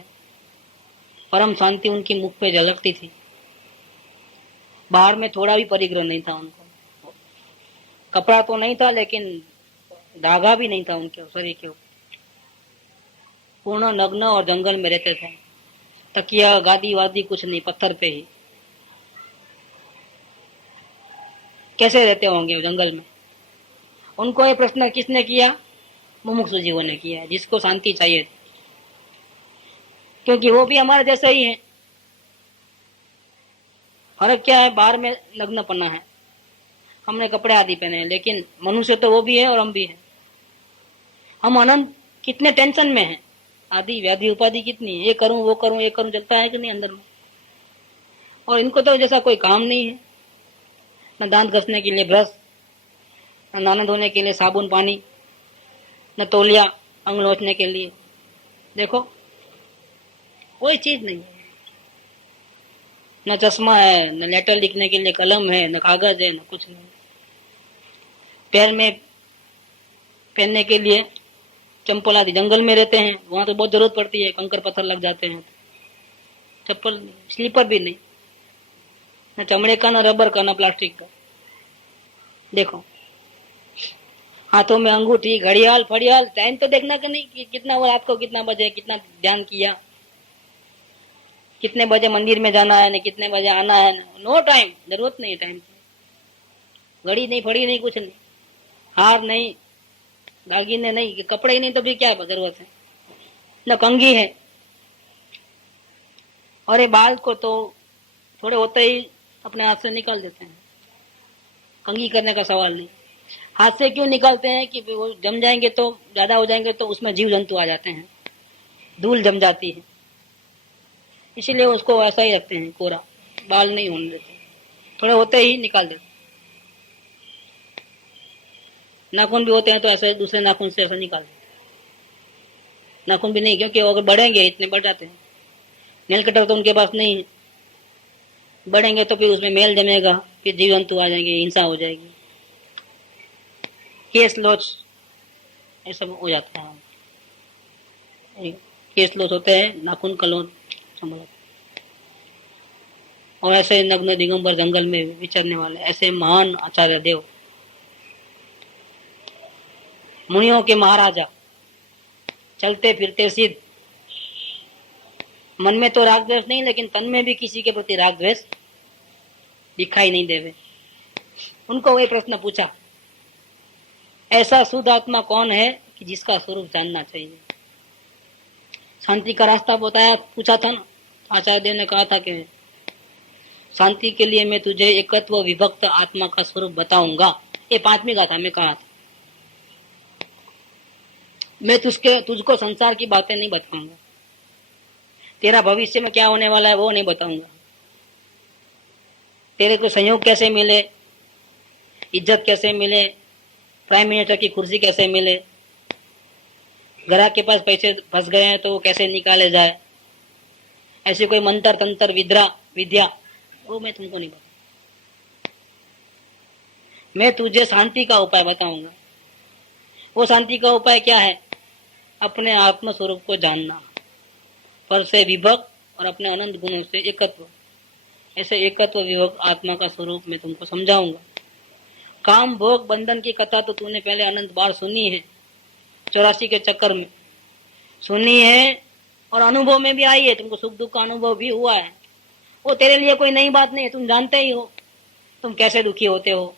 परम शांति उनकी मुख पे झलकती थी। बाहर में थोड़ा भी परिग्रह नहीं था उनको, कपड़ा तो नहीं था लेकिन धागा भी नहीं था उनके शरीर के ऊपर। पूर्ण नग्न और जंगल में रहते थे। तकिया गादी वादी कुछ नहीं, पत्थर पे ही। कैसे रहते होंगे जंगल में? उनको ये प्रश्न किसने किया? मुमुक्षु जीवों ने किया है, जिसको शांति चाहिए थी, क्योंकि वो भी हमारे जैसे ही है। फर्क क्या है? बाहर में नग्नपना है, हमने कपड़े आदि पहने हैं, लेकिन मनुष्य तो वो भी है और हम भी हैं। हम अनंत कितने टेंशन में हैं, आदि व्याधि उपाधि कितनी है, ये करूं वो करूं ये करूं, चलता है कि नहीं अंदर में। और इनको तो जैसा कोई काम नहीं है, न दांत घसने के लिए ब्रश, न नहाने धोने के लिए साबुन पानी, न तौलिया अंग नोचने के लिए। देखो कोई चीज नहीं है, न चश्मा है, न लेटर लिखने के लिए कलम है, न कागज है, न कुछ नहीं। पैर में पहनने के लिए चंपल आदि, जंगल में रहते हैं वहां तो बहुत जरूरत पड़ती है, कंकर पत्थर लग जाते हैं, चप्पल नहीं, स्लीपर भी नहीं, न चमड़े का, न रबर का, न प्लास्टिक का। देखो हाथों में अंगूठी, घड़ियाल फड़ियाल, टाइम तो देखना कि नहीं कि कितना वो रात को कितना बजे कितना ध्यान किया, कितने बजे मंदिर में जाना है, न कितने बजे आना है। नो टाइम, जरूरत नहीं टाइम की। घड़ी नहीं, फड़ी नहीं, कुछ नहीं, हार नहीं, दागीने नहीं, कपड़े ही नहीं, तो भी क्या जरूरत है? न कंघी है। और ये बाल को तो थोड़े होते ही अपने हाथ से निकाल देते हैं, कंघी करने का सवाल नहीं। हाथ से क्यों निकालते हैं? कि वो जम जाएंगे तो, ज्यादा हो जाएंगे तो उसमें जीव जंतु आ जाते हैं, धूल जम जाती है, इसीलिए उसको ऐसा ही रखते हैं, कोरा, बाल नहीं होने देते, थोड़े होते ही निकाल देते। नाखून भी होते हैं तो ऐसे दूसरे नाखून से ऐसा निकाल देते। नाखून भी नहीं, क्योंकि अगर बढ़ेंगे इतने बढ़ जाते हैं। नेल कटर तो उनके पास नहीं है, बढ़ेंगे तो फिर उसमें मेल जमेगा, फिर जीव जंतु आ जाएंगे, हिंसा हो जाएगी, केस लॉस ये सब हो जाता है। केस लॉस होते हैं, नाखून का लॉस समझ। और ऐसे नग्न दिगंबर जंगल में विचरने वाले ऐसे महान आचार्य देव, मुनियों के महाराजा, चलते फिरते सिद्ध, मन में तो राग द्वेष नहीं, लेकिन तन में भी किसी के प्रति राग द्वेष दिखाई नहीं देवे। उनको वही प्रश्न पूछा, ऐसा शुद्ध आत्मा कौन है कि जिसका स्वरूप जानना चाहिए? शांति का रास्ता बताया, पूछा था ना। आचार्य देव ने कहा था कि शांति के लिए मैं तुझे एकत्व विभक्त आत्मा का स्वरूप बताऊंगा। ये 5वीं गाथा में कहा था। मैं तुझको संसार की बातें नहीं बताऊंगा, तेरा भविष्य में क्या होने वाला है वो नहीं बताऊंगा, तेरे को संयोग कैसे मिले, इज्जत कैसे मिले, प्राइम मिनिस्टर की कुर्सी कैसे मिले, ग्राहक के पास पैसे फंस गए हैं तो वो कैसे निकाले जाए, ऐसे कोई मंत्र तंत्र विद्या वो मैं तुमको नहीं बताऊंगा। मैं तुझे शांति का उपाय बताऊंगा। वो शांति का उपाय क्या है? अपने आत्म स्वरूप को जानना, पर से विभक्त और अपने अनंत गुणों से एकत्व। ऐसे एकत्व विभक्त आत्मा का स्वरूप मैं तुमको समझाऊंगा। काम भोग बंधन की कथा तो तूने पहले अनंत बार सुनी है, 84 के चक्कर में सुनी है, और अनुभव में भी आई है, तुमको सुख दुख का अनुभव भी हुआ है। वो तेरे लिए कोई नई बात नहीं है, तुम जानते ही हो तुम कैसे दुखी होते हो।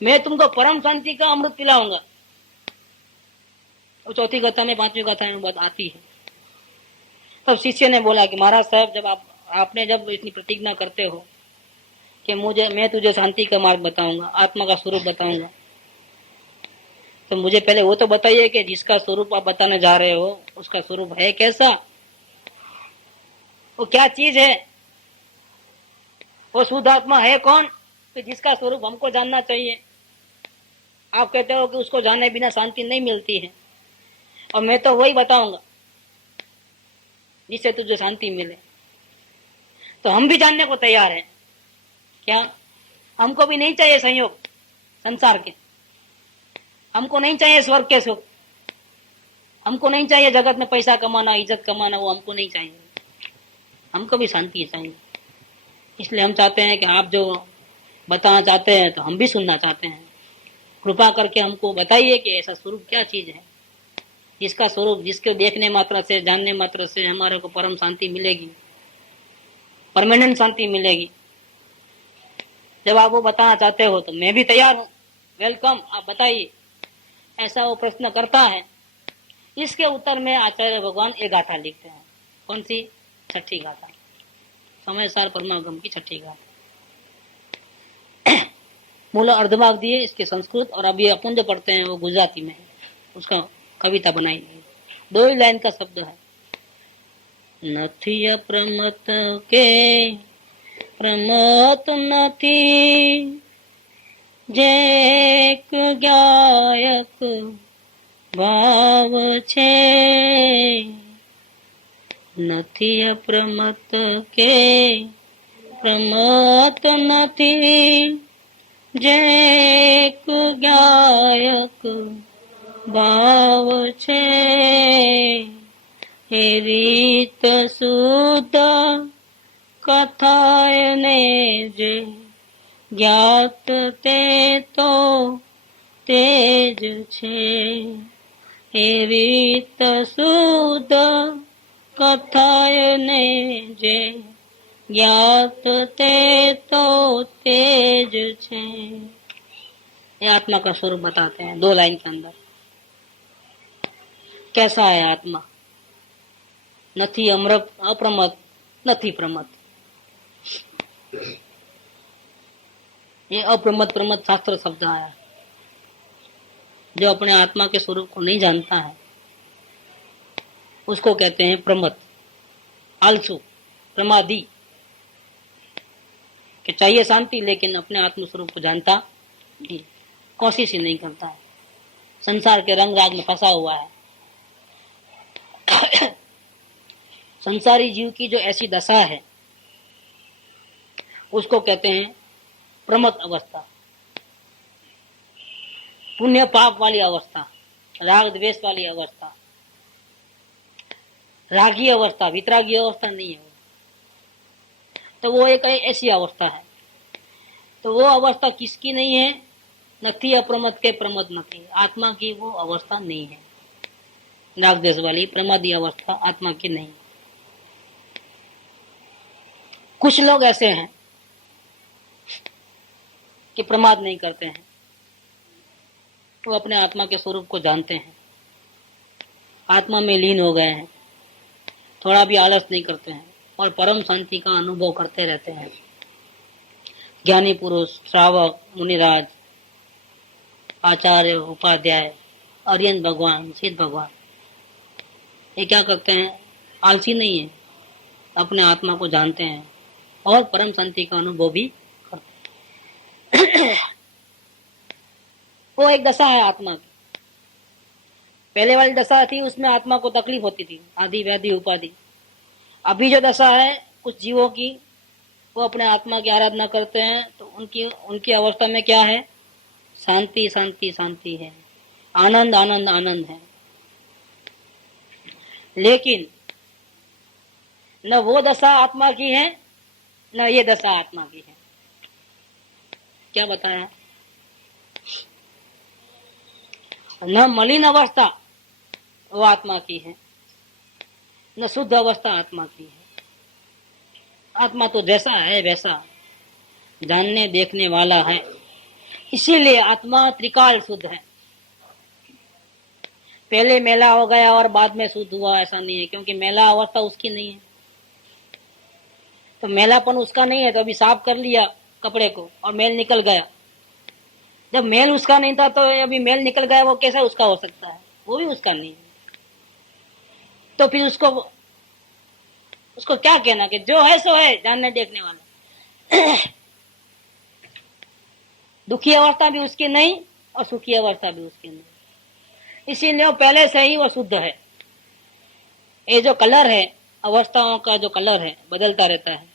मैं तुमको परम शांति का अमृत पिलाऊंगा। और 4वीं कथा में 5वीं कथा में बात आती है। तब शिष्य ने बोला कि महाराज साहब, जब आपने जब इतनी प्रतिज्ञा करते हो कि मैं तुझे शांति का मार्ग बताऊंगा, आत्मा का स्वरूप बताऊंगा, तो मुझे पहले वो तो बताइए कि जिसका स्वरूप आप बताने जा रहे हो उसका स्वरूप है कैसा, वो क्या चीज है, वो शुद्ध आत्मा है कौन, तो जिसका स्वरूप हमको जानना चाहिए। आप कहते हो कि उसको जाने बिना शांति नहीं मिलती है, और मैं तो वही बताऊंगा जिससे तुझे शांति मिले। तो हम भी जानने को तैयार हैं। क्या? हमको भी नहीं चाहिए संयोग संसार के, हमको नहीं चाहिए स्वर्ग के सुख, हमको नहीं चाहिए जगत में पैसा कमाना, इज्जत कमाना, वो हमको नहीं चाहिए। हमको भी शांति चाहिए। इसलिए हम चाहते हैं कि आप जो बताना चाहते हैं तो हम भी सुनना चाहते हैं। कृपा करके हमको बताइए कि ऐसा स्वरूप क्या चीज है जिसका स्वरूप, जिसके देखने मात्र से, जानने मात्र से हमारे को परम शांति मिलेगी, परमानेंट शांति मिलेगी। जब आप वो बताना चाहते हो तो मैं भी तैयार हूँ, वेलकम, आप बताइए, ऐसा वो प्रश्न करता है। इसके उत्तर में आचार्य भगवान एक गाथा लिखते हैं। कौन सी? छठी गाथा, समय सार परमागम की छठी गाथा। मूल अर्धभाग दिए इसके संस्कृत, और अभी अपन जो पढ़ते हैं वो गुजराती में है, उसका कविता बनाई गई। 2 ही लाइन का शब्द है। नथी अप्रमत के प्रमत नथी, जेक गायक भाव छे। नथी अप्रमत के प्रमत नथी, जेक गायक भाव छे। हे रीत शुद्ध कथाय ने जे ज्ञात ते तो तेज छे। हे रीत शुद्ध कथाय ने जे ज्ञात ते तो तेज छे। ये आत्मा का स्वरूप बताते हैं 2 लाइन के अंदर। कैसा है आत्मा? नथी अमृत अप्रमत, नथी प्रमत। ये अप्रमत प्रमत शास्त्र शब्द आया। जो अपने आत्मा के स्वरूप को नहीं जानता है उसको कहते हैं प्रमत, आलसू, प्रमादी, कि चाहिए शांति लेकिन अपने आत्म स्वरूप को जानता नहीं, कोशिश ही नहीं करता है, संसार के रंग राग में फंसा हुआ है। संसारी जीव की जो ऐसी दशा है उसको कहते हैं प्रमत अवस्था, पुण्य पाप वाली अवस्था, राग द्वेष वाली अवस्था, रागी अवस्था, वितरागी अवस्था नहीं है। तो वो एक ऐसी अवस्था है। तो वो अवस्था किसकी नहीं है? नथी अप्रमत के प्रमत नथी, आत्मा की वो अवस्था नहीं है। राग द्वेष वाली प्रमादी अवस्था आत्मा की नहीं। कुछ लोग ऐसे हैं कि प्रमाद नहीं करते हैं, वो अपने आत्मा के स्वरूप को जानते हैं, आत्मा में लीन हो गए हैं, थोड़ा भी आलस नहीं करते हैं और परम शांति का अनुभव करते रहते हैं। ज्ञानी पुरुष, श्रावक, मुनिराज, आचार्य, उपाध्याय, आर्यन भगवान, सिद्ध भगवान, ये क्या करते हैं? आलसी नहीं है, अपने आत्मा को जानते हैं और परम शांति का अनुभव भी करते हैं। वो एक दशा है आत्मा की। पहले वाली दशा थी उसमें आत्मा को तकलीफ होती थी, आदि व्याधि उपाधि। अभी जो दशा है कुछ जीवों की, वो अपने आत्मा की आराधना करते हैं तो उनकी अवस्था में क्या है? शांति शांति शांति है, आनंद आनंद आनंद है। लेकिन न वो दशा आत्मा की है न ये दशा आत्मा की है। क्या बताया? न मलिन अवस्था वो आत्मा की है, न शुद्ध अवस्था आत्मा की है। आत्मा तो जैसा है वैसा जानने देखने वाला है, इसीलिए आत्मा त्रिकाल शुद्ध है। पहले मेला हो गया और बाद में शुद्ध हुआ, ऐसा नहीं है, क्योंकि मेला अवस्था उसकी नहीं है। तो मेलापन उसका नहीं है तो अभी साफ कर लिया कपड़े को और मेल निकल गया। जब मेल उसका नहीं था तो अभी मेल निकल गया, वो कैसे उसका हो सकता है? वो भी उसका नहीं है। तो फिर उसको क्या कहना कि जो है सो है, जानने देखने वाला। दुखी अवस्था भी उसकी नहीं और सुखी अवस्था भी उसकी नहीं, इसीलिए वो पहले से ही वो शुद्ध है। ये जो कलर है, अवस्थाओं का जो कलर है बदलता रहता है,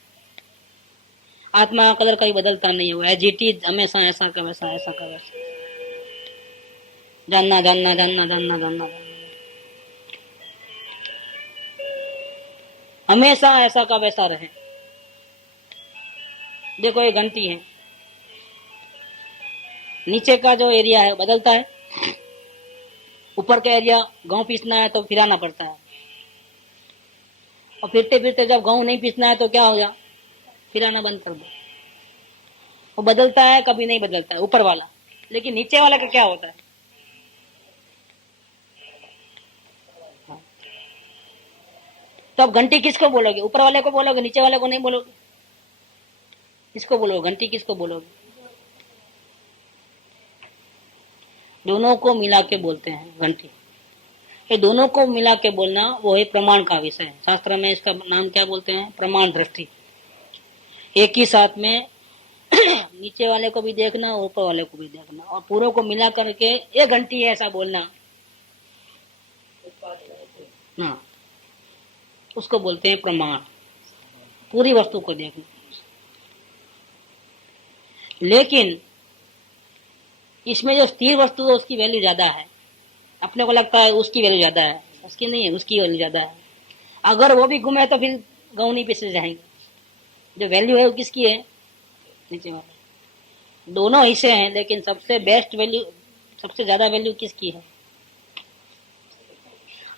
आत्मा का कलर कहीं बदलता नहीं है। वो एज इट इज, हमेशा ऐसा का वैसा, ऐसा का वैसा, जानना जानना जानना जानना जानना, हमेशा ऐसा का वैसा रहे। देखो ये घंटी है, नीचे का जो एरिया है बदलता है, ऊपर का एरिया गेहूं पीसना है तो फिराना पड़ता है, और फिरते फिरते जब गेहूं नहीं पीसना है तो क्या हो गया, फिराना बंद कर दो। वो बदलता है, कभी नहीं बदलता है ऊपर वाला, लेकिन नीचे वाला का क्या होता है। तो अब घंटी किसको बोलोगे, ऊपर वाले को बोलोगे, नीचे वाले को नहीं बोलोगे, किसको बोलोगे, घंटी किसको बोलोगे। दोनों को मिला के बोलते हैं घंटी। ये दोनों को मिला के बोलना वो है प्रमाण का विषय है। शास्त्र में इसका नाम क्या बोलते हैं, प्रमाण दृष्टि। एक ही साथ में नीचे वाले को भी देखना, ऊपर वाले को भी देखना, और पूरों को मिला करके ये घंटी है ऐसा बोलना, हाँ, उसको बोलते हैं प्रमाण। पूरी वस्तु को देखना। लेकिन इसमें जो स्थिर वस्तु है उसकी वैल्यू ज्यादा है। अपने को लगता है उसकी वैल्यू ज्यादा है, उसकी नहीं है, उसकी वैल्यू ज्यादा है। अगर वो भी घूमे तो फिर गेहूं नहीं पीसे जाएंगे। जो वैल्यू है वो किसकी है, नीचे वाला। दोनों हिस्से हैं, लेकिन सबसे बेस्ट वैल्यू, सबसे ज्यादा वैल्यू किसकी है।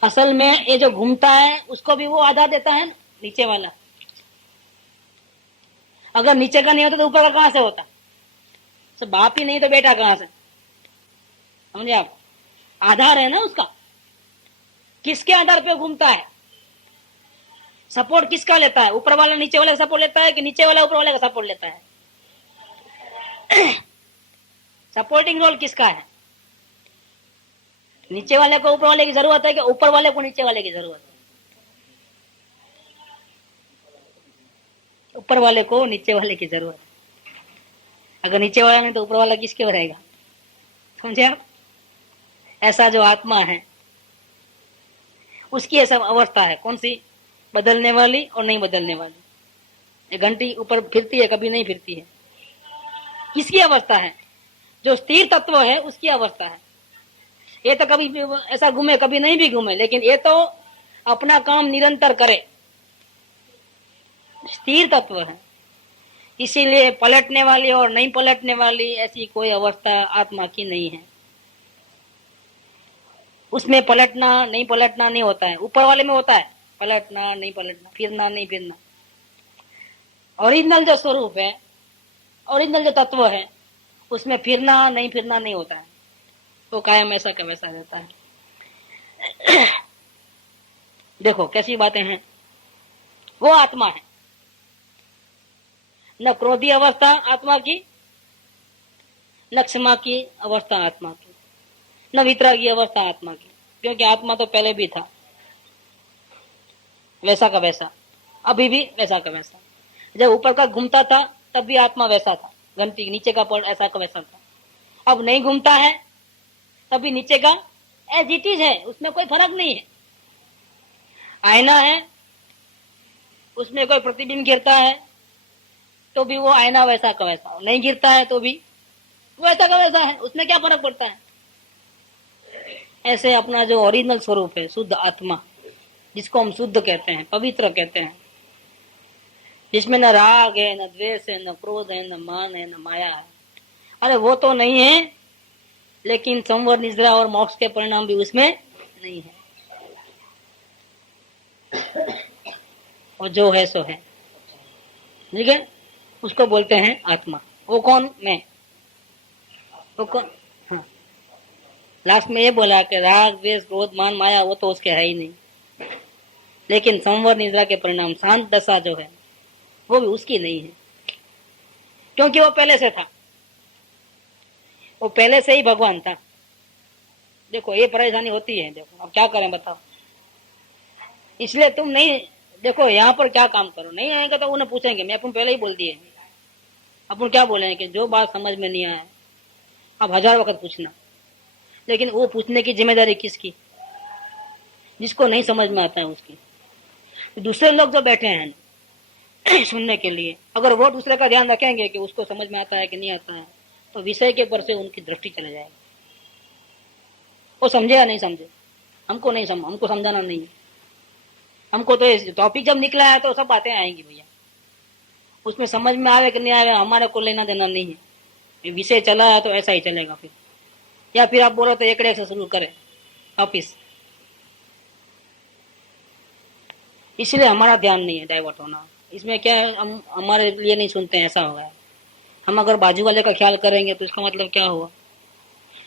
असल में ये जो घूमता है उसको भी वो आधा देता है, नीचे वाला। अगर नीचे का नहीं होता तो ऊपर का कहां से होता। तो बाप ही नहीं तो बेटा कहां से, समझे आप। आधार है ना उसका, किसके आधार पे घूमता है। सपोर्ट किसका लेता है, ऊपर वाला नीचे वाले का सपोर्ट लेता है कि नीचे वाला ऊपर वाले का सपोर्ट लेता है। सपोर्टिंग रोल किसका है, नीचे वाले को ऊपर वाले की जरूरत है कि ऊपर वाले को नीचे वाले की जरूरत है। ऊपर वाले को नीचे वाले की जरूरत है। अगर नीचे वाला नहीं तो ऊपर वाला किसके रहेगा, समझे आप। ऐसा जो आत्मा है उसकी ऐसा अवस्था है, कौन सी, बदलने वाली और नहीं बदलने वाली। ये घंटी ऊपर फिरती है, कभी नहीं फिरती है, किसकी अवस्था है, जो स्थिर तत्व है उसकी अवस्था है। ये तो कभी ऐसा घूमे, कभी नहीं भी घूमे, लेकिन ये तो अपना काम निरंतर करे, स्थिर तत्व है। इसीलिए पलटने वाली और नहीं पलटने वाली ऐसी कोई अवस्था आत्मा की नहीं है। उसमें पलटना नहीं पलटना नहीं होता है, ऊपर वाले में होता है पलटना नहीं पलटना, फिरना नहीं फिरना। ओरिजिनल जो स्वरूप है, ओरिजिनल जो तत्व है, उसमें फिरना नहीं फिरना नहीं होता है, तो कायम ऐसा का वैसा रहता है। देखो कैसी बातें हैं। वो आत्मा है, न क्रोधी अवस्था आत्मा की, न क्षमा की अवस्था आत्मा की, न वितरागी अवस्था आत्मा की, क्योंकि आत्मा तो पहले भी था वैसा का वैसा, अभी भी वैसा का वैसा। जब ऊपर का घूमता था तब भी आत्मा वैसा था, घंटी नीचे का पड़ ऐसा का वैसा था। अब नहीं घूमता है तभी नीचे का एज इट इज है, उसमें कोई फर्क नहीं है। आईना है, उसमें कोई प्रतिबिंब गिरता है तो भी वो आईना वैसा का वैसा, नहीं गिरता है तो भी वैसा का वैसा है, उसमें क्या फर्क पड़ता है। ऐसे अपना जो ओरिजिनल स्वरूप है, शुद्ध आत्मा, जिसको हम शुद्ध कहते हैं, पवित्र कहते हैं, जिसमें न राग है, न द्वेष है, न क्रोध है, न मान है, न माया है, अरे वो तो नहीं है, लेकिन संवर निद्रा और मोक्ष के परिणाम भी उसमें नहीं है। और जो है सो है, ठीक है, उसको बोलते हैं आत्मा। वो कौन, मैं, वो कौन। हाँ, लास्ट में ये बोला कि राग द्वेष क्रोध मान माया वो तो उसके है ही नहीं, लेकिन संवर निद्रा के परिणाम शांत दशा जो है वो भी उसकी नहीं है, क्योंकि वो पहले से था, वो पहले से ही भगवान था। देखो ये परेशानी होती है, देखो अब क्या करें बताओ। इसलिए तुम नहीं, देखो यहाँ पर क्या काम करो, नहीं आएगा तो उन्हें पूछेंगे, मैं अपन पहले ही बोल दिए। अपन क्या बोलेंगे कि जो बात समझ में नहीं आया अब 1000 वक्त पूछना, लेकिन वो पूछने की जिम्मेदारी किसकी, जिसको नहीं समझ में आता है उसकी। दूसरे लोग जो बैठे हैं सुनने के लिए, अगर वो दूसरे का ध्यान रखेंगे कि उसको समझ में आता है कि नहीं आता है, तो विषय के पर से उनकी दृष्टि चले जाएगी। वो समझे या नहीं समझे, हमको नहीं हमको समझाना नहीं है। हमको तो टॉपिक जब निकला है तो सब बातें आएंगी भैया, उसमें समझ में आवे कि नहीं आवे हमारे को लेना देना नहीं है। विषय चला है तो ऐसा ही चलेगा फिर, या फिर आप बोलो तो एक से शुरू करें, वापिस। इसलिए हमारा ध्यान नहीं है डाइवर्ट होना। इसमें क्या है, हम हमारे लिए नहीं सुनते हैं, ऐसा हो गया। हम अगर बाजू वाले का ख्याल करेंगे तो इसका मतलब क्या हुआ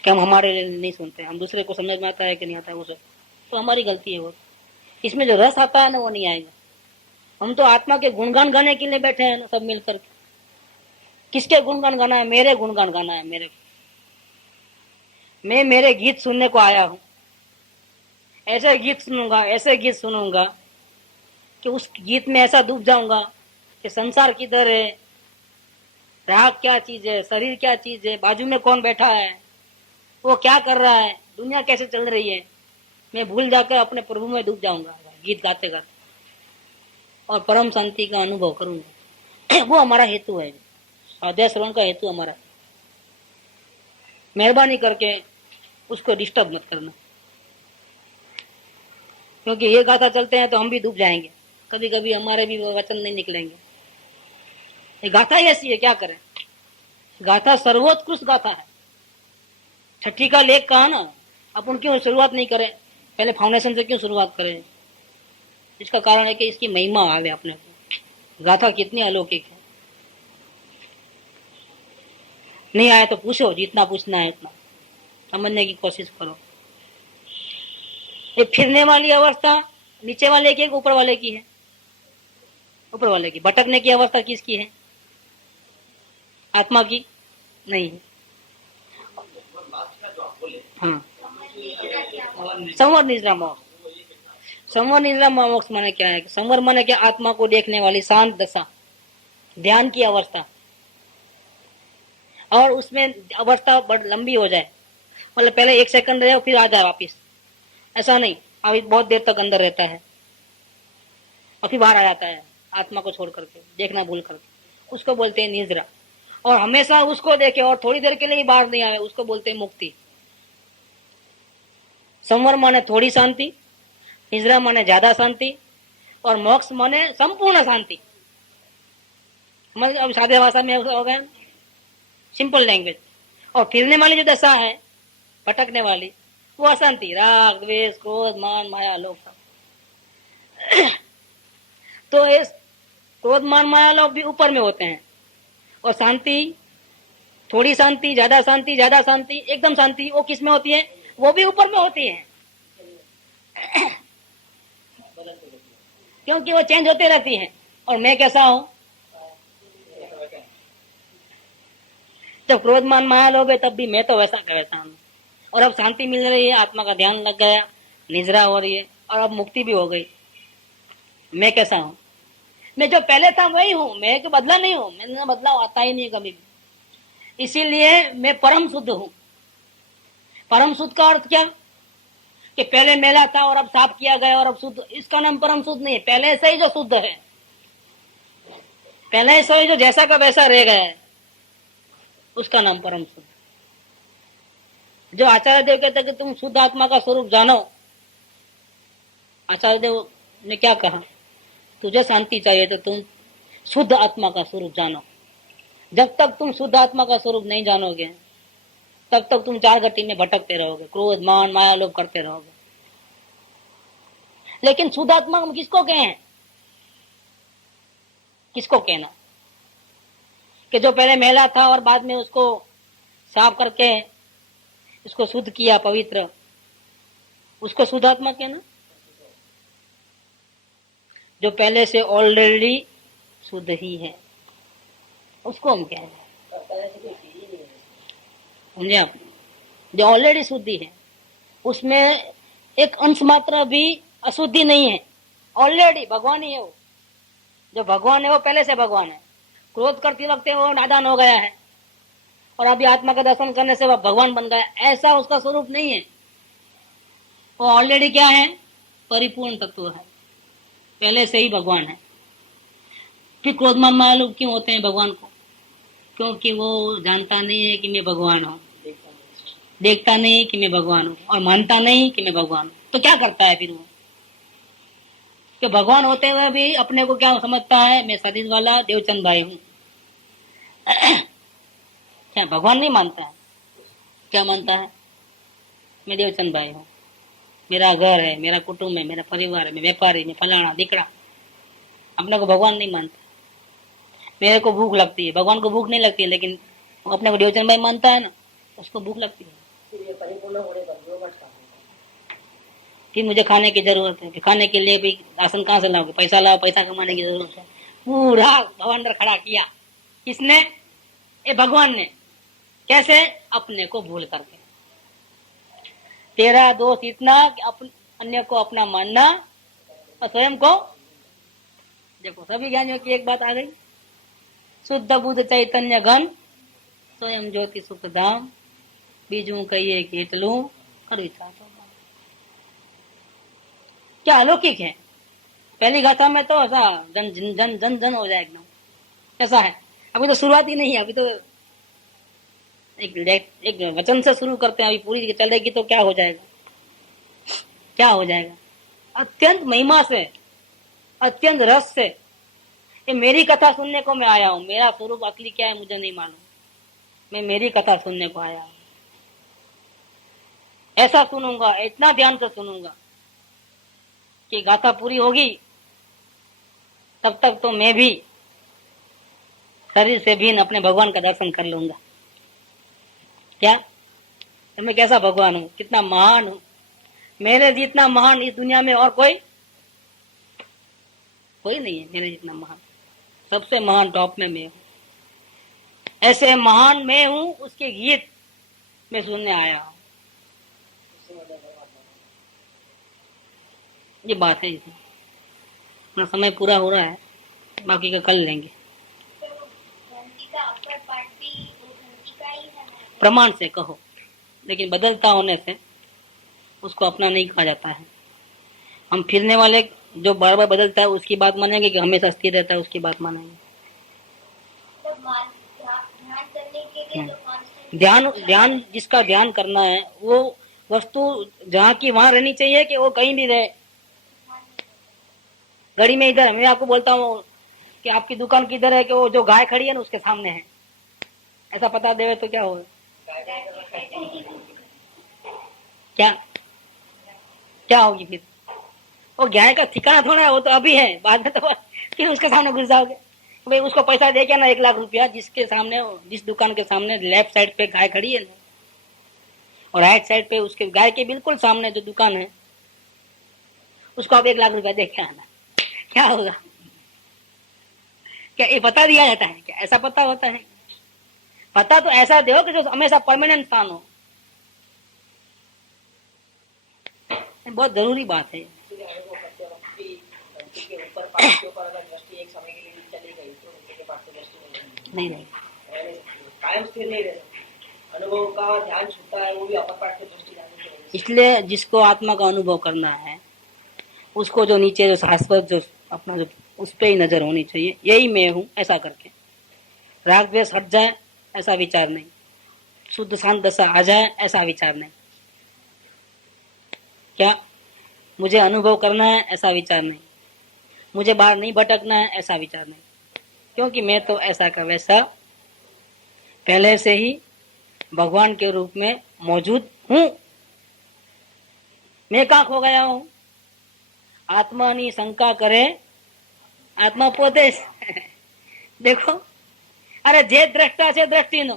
कि हम हमारे लिए नहीं सुनते। हम दूसरे को समझ में आता है कि नहीं आता है वो सब तो हमारी गलती है। वो इसमें जो रस आता है ना वो नहीं आएगा। हम तो आत्मा के गुणगान गाने के लिए बैठे हैं ना सब मिलकर के। किसके गुणगान गाना है? मेरे गुणगान गाना है। मैं मेरे गीत सुनने को आया हूँ। ऐसे गीत सुनूंगा, ऐसे गीत सुनूंगा कि उस गीत में ऐसा डूब जाऊंगा कि संसार किधर है, राग क्या चीज है, शरीर क्या चीज है, बाजू में कौन बैठा है, वो क्या कर रहा है, दुनिया कैसे चल रही है, मैं भूल जाकर अपने प्रभु में डूब जाऊंगा गीत गाते गाते और परम शांति का अनुभव करूंगा। वो हमारा हेतु है, स्वाध्याय श्रवण का हेतु हमारा। मेहरबानी करके उसको डिस्टर्ब मत करना, क्योंकि ये गाथा चलते हैं तो हम भी डूब जाएंगे। कभी कभी हमारे भी वचन नहीं निकलेंगे। ये गाथा ही ऐसी है, क्या करें। गाथा सर्वोत्कृष्ट गाथा है। छठी का लेख कहा ना, अपन क्यों शुरुआत नहीं करें, पहले फाउंडेशन से क्यों शुरुआत करें। इसका कारण है कि इसकी महिमा आवे अपने को। गाथा कितनी अलौकिक है। नहीं आए तो पूछो, जितना पूछना है उतना समझने की कोशिश करो। ये फिरने वाली अवस्था नीचे वाले की है, ऊपर वाले की है? ऊपर वाले की। भटकने की अवस्था किसकी है? आत्मा की नहीं है। हाँ, संवर निद्रा मोक्ष। संवर निद्रा मोक्ष माने क्या है? संवर माने क्या? आत्मा को देखने वाली शांत दशा, ध्यान की अवस्था। और उसमें अवस्था बड़ी लंबी हो जाए, मतलब पहले 1 सेकंड रहे फिर आ जाए वापिस, ऐसा नहीं। अभी बहुत देर तक अंदर रहता है और फिर बाहर आ जाता है आत्मा को छोड़ करके, देखना भूल करके, उसको बोलते हैं निद्रा। और हमेशा उसको देखे और थोड़ी देर के लिए बाहर नहीं आए, उसको बोलते हैं मुक्ति। संवर माने थोड़ी शांति, निद्रा माने ज्यादा शांति, और मोक्ष माने संपूर्ण शांति। मतलब अब सादे भाषा में हो गया, सिंपल लैंग्वेज। और फिरने वाली जो दशा है, भटकने वाली, वो अशांति, राग द्वेष क्रोध मान माया लोभ। तो इस क्रोध मान माया लोभ भी ऊपर में होते हैं, और शांति, थोड़ी शांति, ज्यादा शांति, ज्यादा शांति, एकदम शांति, वो किस में होती है? वो भी ऊपर में होती है। क्योंकि वो चेंज होते रहती है। और मैं कैसा हूं? जब क्रोध मान माया लोभ है तब भी मैं तो वैसा का वैसा हूं। और अब शांति मिल रही है, आत्मा का ध्यान लग गया, निद्रा हो रही है, और अब मुक्ति भी हो गई। मैं कैसा हूं? मैं जो पहले था वही हूं, मैं तो बदला नहीं हूं। मैंने बदलाव आता ही नहीं कभी भी। इसीलिए मैं परम शुद्ध हूं। परम शुद्ध का अर्थ क्या? कि पहले मैला था और अब साफ किया गया और अब शुद्ध। इसका नाम परम शुद्ध नहीं है। पहले से ही जो शुद्ध है, पहले से ही जो जैसा का वैसा रह गया है, उसका नाम परम शुद्ध। जो आचार्य देव कहते कि तुम शुद्ध आत्मा का स्वरूप जानो, आचार्य देव ने क्या कहा? तुझे शांति चाहिए तो तुम शुद्ध आत्मा का स्वरूप जानो। जब तक तुम शुद्ध आत्मा का स्वरूप नहीं जानोगे, तब तक तुम 4 गति में भटकते रहोगे, क्रोध मान माया लोभ करते रहोगे। लेकिन शुद्ध आत्मा हम किसको कहें? किसको कहना? कि जो पहले मैला था और बाद में उसको साफ करके उसको शुद्ध किया, पवित्र, उसको शुद्ध आत्मा कहना। जो पहले से ऑलरेडी शुद्ध ही है, उसको हम कह रहे हैं। समझे आप? जो ऑलरेडी शुद्धि है, उसमें एक अंश मात्र भी अशुद्धि नहीं है। ऑलरेडी भगवान ही है वो। जो भगवान है वो पहले से भगवान है। क्रोध करते वक्त वो नादान हो गया है और अभी आत्मा का दर्शन करने से वह भगवान बन गया, ऐसा उसका स्वरूप नहीं है। वो ऑलरेडी क्या है? परिपूर्ण तत्व है, पहले से ही भगवान है। फिर क्रोध मान माया लोभ क्यों होते हैं भगवान को? क्योंकि वो जानता नहीं है कि मैं भगवान हूँ, देखता नहीं कि मैं भगवान हूँ, और मानता नहीं कि मैं भगवान हूँ। तो क्या करता है फिर वो? कि भगवान होते हुए भी अपने को क्या समझता है? मैं सदीज वाला देवचंद भाई हूँ। क्या भगवान नहीं मानता है? क्या मानता है? मैं देवचंद भाई हूँ। मेरा घर है, मेरा कुटुंब है, मेरा परिवार है, मैं व्यापारी, मैं फलाना दिकड़ा, अपने को भगवान नहीं मानता। मेरे को भूख लगती है, भगवान को भूख नहीं लगती है, लेकिन वो अपने को देवचंद भाई मानता है ना, उसको भूख लगती है। फिर मुझे खाने की जरूरत है, खाने के लिए भी राशन कहाँ से लाओगे, पैसा लाओ, पैसा कमाने की जरूरत है। पूरा भवंडर खड़ा किया किसने? ये भगवान ने। कैसे? अपने को भूल करके। तेरा दोष इतना कि अन्य को अपना मानना और स्वयं को। देखो सभी ज्ञानियों की एक बात आ गई, शुद्ध बुद्ध चैतन्य घन स्वयं ज्योति सुख धाम, बीजू कहिए केतलू और विचार। क्या अलौकिक है। पहली गाथा में तो ऐसा जन जन जन जन जन हो जाए एकदम, ऐसा है। अभी तो शुरुआत ही नहीं है, अभी तो एक वचन से शुरू करते हैं, अभी पूरी चलेगी तो क्या हो जाएगा, क्या हो जाएगा। अत्यंत महिमा से, अत्यंत रस से। ये मेरी कथा सुनने को मैं आया हूँ, मेरा स्वरूप असली क्या है मुझे नहीं मालूम, मैं मेरी कथा सुनने को आया हूँ। ऐसा सुनूंगा, इतना ध्यान से सुनूंगा कि गाथा पूरी होगी तब तक तो मैं भी शरीर से भी अपने भगवान का दर्शन कर लूंगा। क्या तो मैं कैसा भगवान हूँ, कितना महान हूँ। मेरे जितना महान इस दुनिया में और कोई नहीं है मेरे जितना महान। सबसे महान टॉप में मैं हूँ। ऐसे महान मैं हूँ, उसके गीत मैं सुनने आया हूँ। ये बात है। इसमें अपना समय पूरा हो रहा है, बाकी का कल लेंगे। प्रमाण से कहो, लेकिन बदलता होने से उसको अपना नहीं कहा जाता है। हम फिरने वाले जो बार बार बदलता है उसकी बात मानेंगे कि हमेशा स्थिर रहता है उसकी बात मानेंगे? ध्यान जिसका ध्यान करना है वो वस्तु जहाँ की वहां रहनी चाहिए कि वो कहीं भी रहे। घड़ी में इधर, मैं आपको बोलता हूँ कि आपकी दुकान किधर है, कि वो जो गाय खड़ी है ना उसके सामने है, ऐसा पता देवे तो क्या होगा? क्या होगी फिर? वो गाय का ठिकाना थोड़ा है, वो तो अभी है, बाद में तो फिर उसके सामने घुस जाओगे। भाई उसको पैसा दे क्या ना 1 लाख रुपया, जिसके सामने, जिस दुकान के सामने लेफ्ट साइड पे गाय खड़ी है ना, और राइट साइड पे उसके गाय के बिल्कुल सामने जो दुकान है उसको आप 1 लाख रुपया दे के आना, क्या होगा? क्या ये पता दिया जाता है क्या? ऐसा पता होता है? पता तो ऐसा दो कि जो हमेशा परमानेंट स्थान हो। बहुत जरूरी बात है। नहीं कायम स्थिर नहीं रहता, अनुभव का ध्यान छूटता है, वो भी अपर पार्ट की दृष्टि जानी चाहिए। इसलिए जिसको आत्मा का अनुभव करना है उसको जो नीचे जो शाश्वत जो अपना जो उस पे ही नजर होनी चाहिए, यही मैं हूँ ऐसा करके। राग द्वेष हट जाए ऐसा विचार नहीं, शुद्ध शांत दशा आ जाए ऐसा विचार नहीं। क्या मुझे अनुभव करना है ऐसा विचार नहीं, मुझे बाहर नहीं भटकना है ऐसा विचार नहीं, क्योंकि मैं तो ऐसा का वैसा पहले से ही भगवान के रूप में मौजूद हूँ। मैं कहाँ खो गया हूँ? आत्मा नी शंका करे आत्मा पोते देखो, अरे जे दृष्टा છે દ્રષ્ટિનો,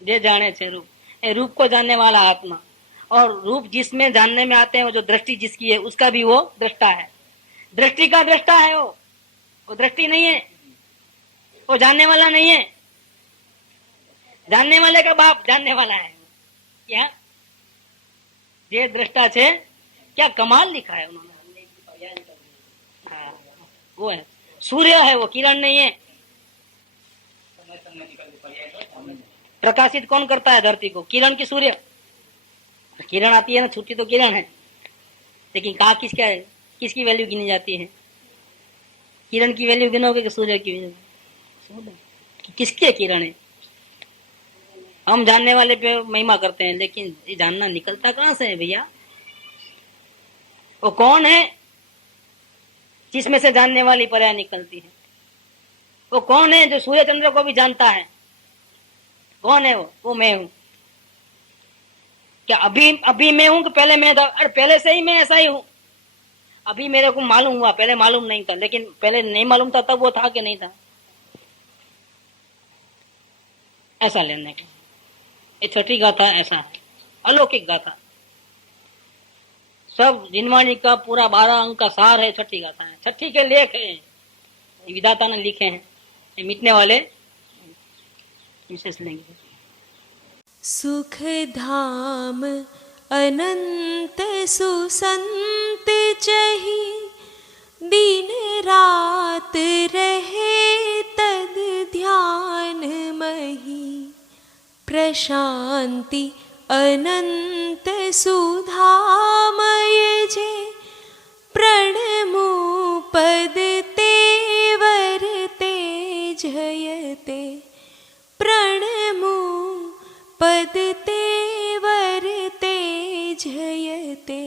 जे जाने છે रूप, ये रूप को जानने वाला आत्मा, और रूप जिसमें जानने में आते हैं वो जो दृष्टि जिसकी है उसका भी वो दृष्टा है। दृष्टि का दृष्टा है वो दृष्टि नहीं है, वो जानने वाला नहीं है। जानने वाले का बाप जानने वाला है। क्या जे दृष्टा છે, क्या कमाल लिखा है उन्होंने। हाँ, वो है सूर्य है, वो किरण नहीं है। प्रकाशित कौन करता है धरती को? किरण की सूर्य? किरण आती है ना, छुट्टी तो किरण है, लेकिन कहा किसका है, किसकी वैल्यू गिनी जाती है? किरण की वैल्यू गिनोगे कि सूर्य की वैल्यू? किसकी है किरण है? हम जानने वाले पे महिमा करते हैं, लेकिन ये जानना निकलता कहाँ से है भैया? वो कौन है जिसमें से जानने वाली पर्याय निकलती है? वो कौन है जो सूर्य चंद्र को भी जानता है? कौन है वो मैं हूं। क्या अभी मैं हूं कि पहले मैं था? अरे पहले से ही मैं ऐसा ही हूं। अभी मेरे को मालूम हुआ, पहले मालूम नहीं था, लेकिन पहले नहीं मालूम था तब वो था कि नहीं था, ऐसा लेने का। ये छठी गाथा ऐसा है, अलौकिक गाथा। सब जिनवाणी का पूरा 12 अंक का सार है छठी गाथा है, छठी के लेख है, विधाता ने लिखे हैं। ये मिटने वाले विशेष लेंगे। सुख धाम अनंत सुसंत चही, दिन रात रहे तद ध्यान मही। प्रशांति अनंत सुधामय जे, प्रणमो पद तेवर तेजयते। प्रणमो पद तेवर तेजयते।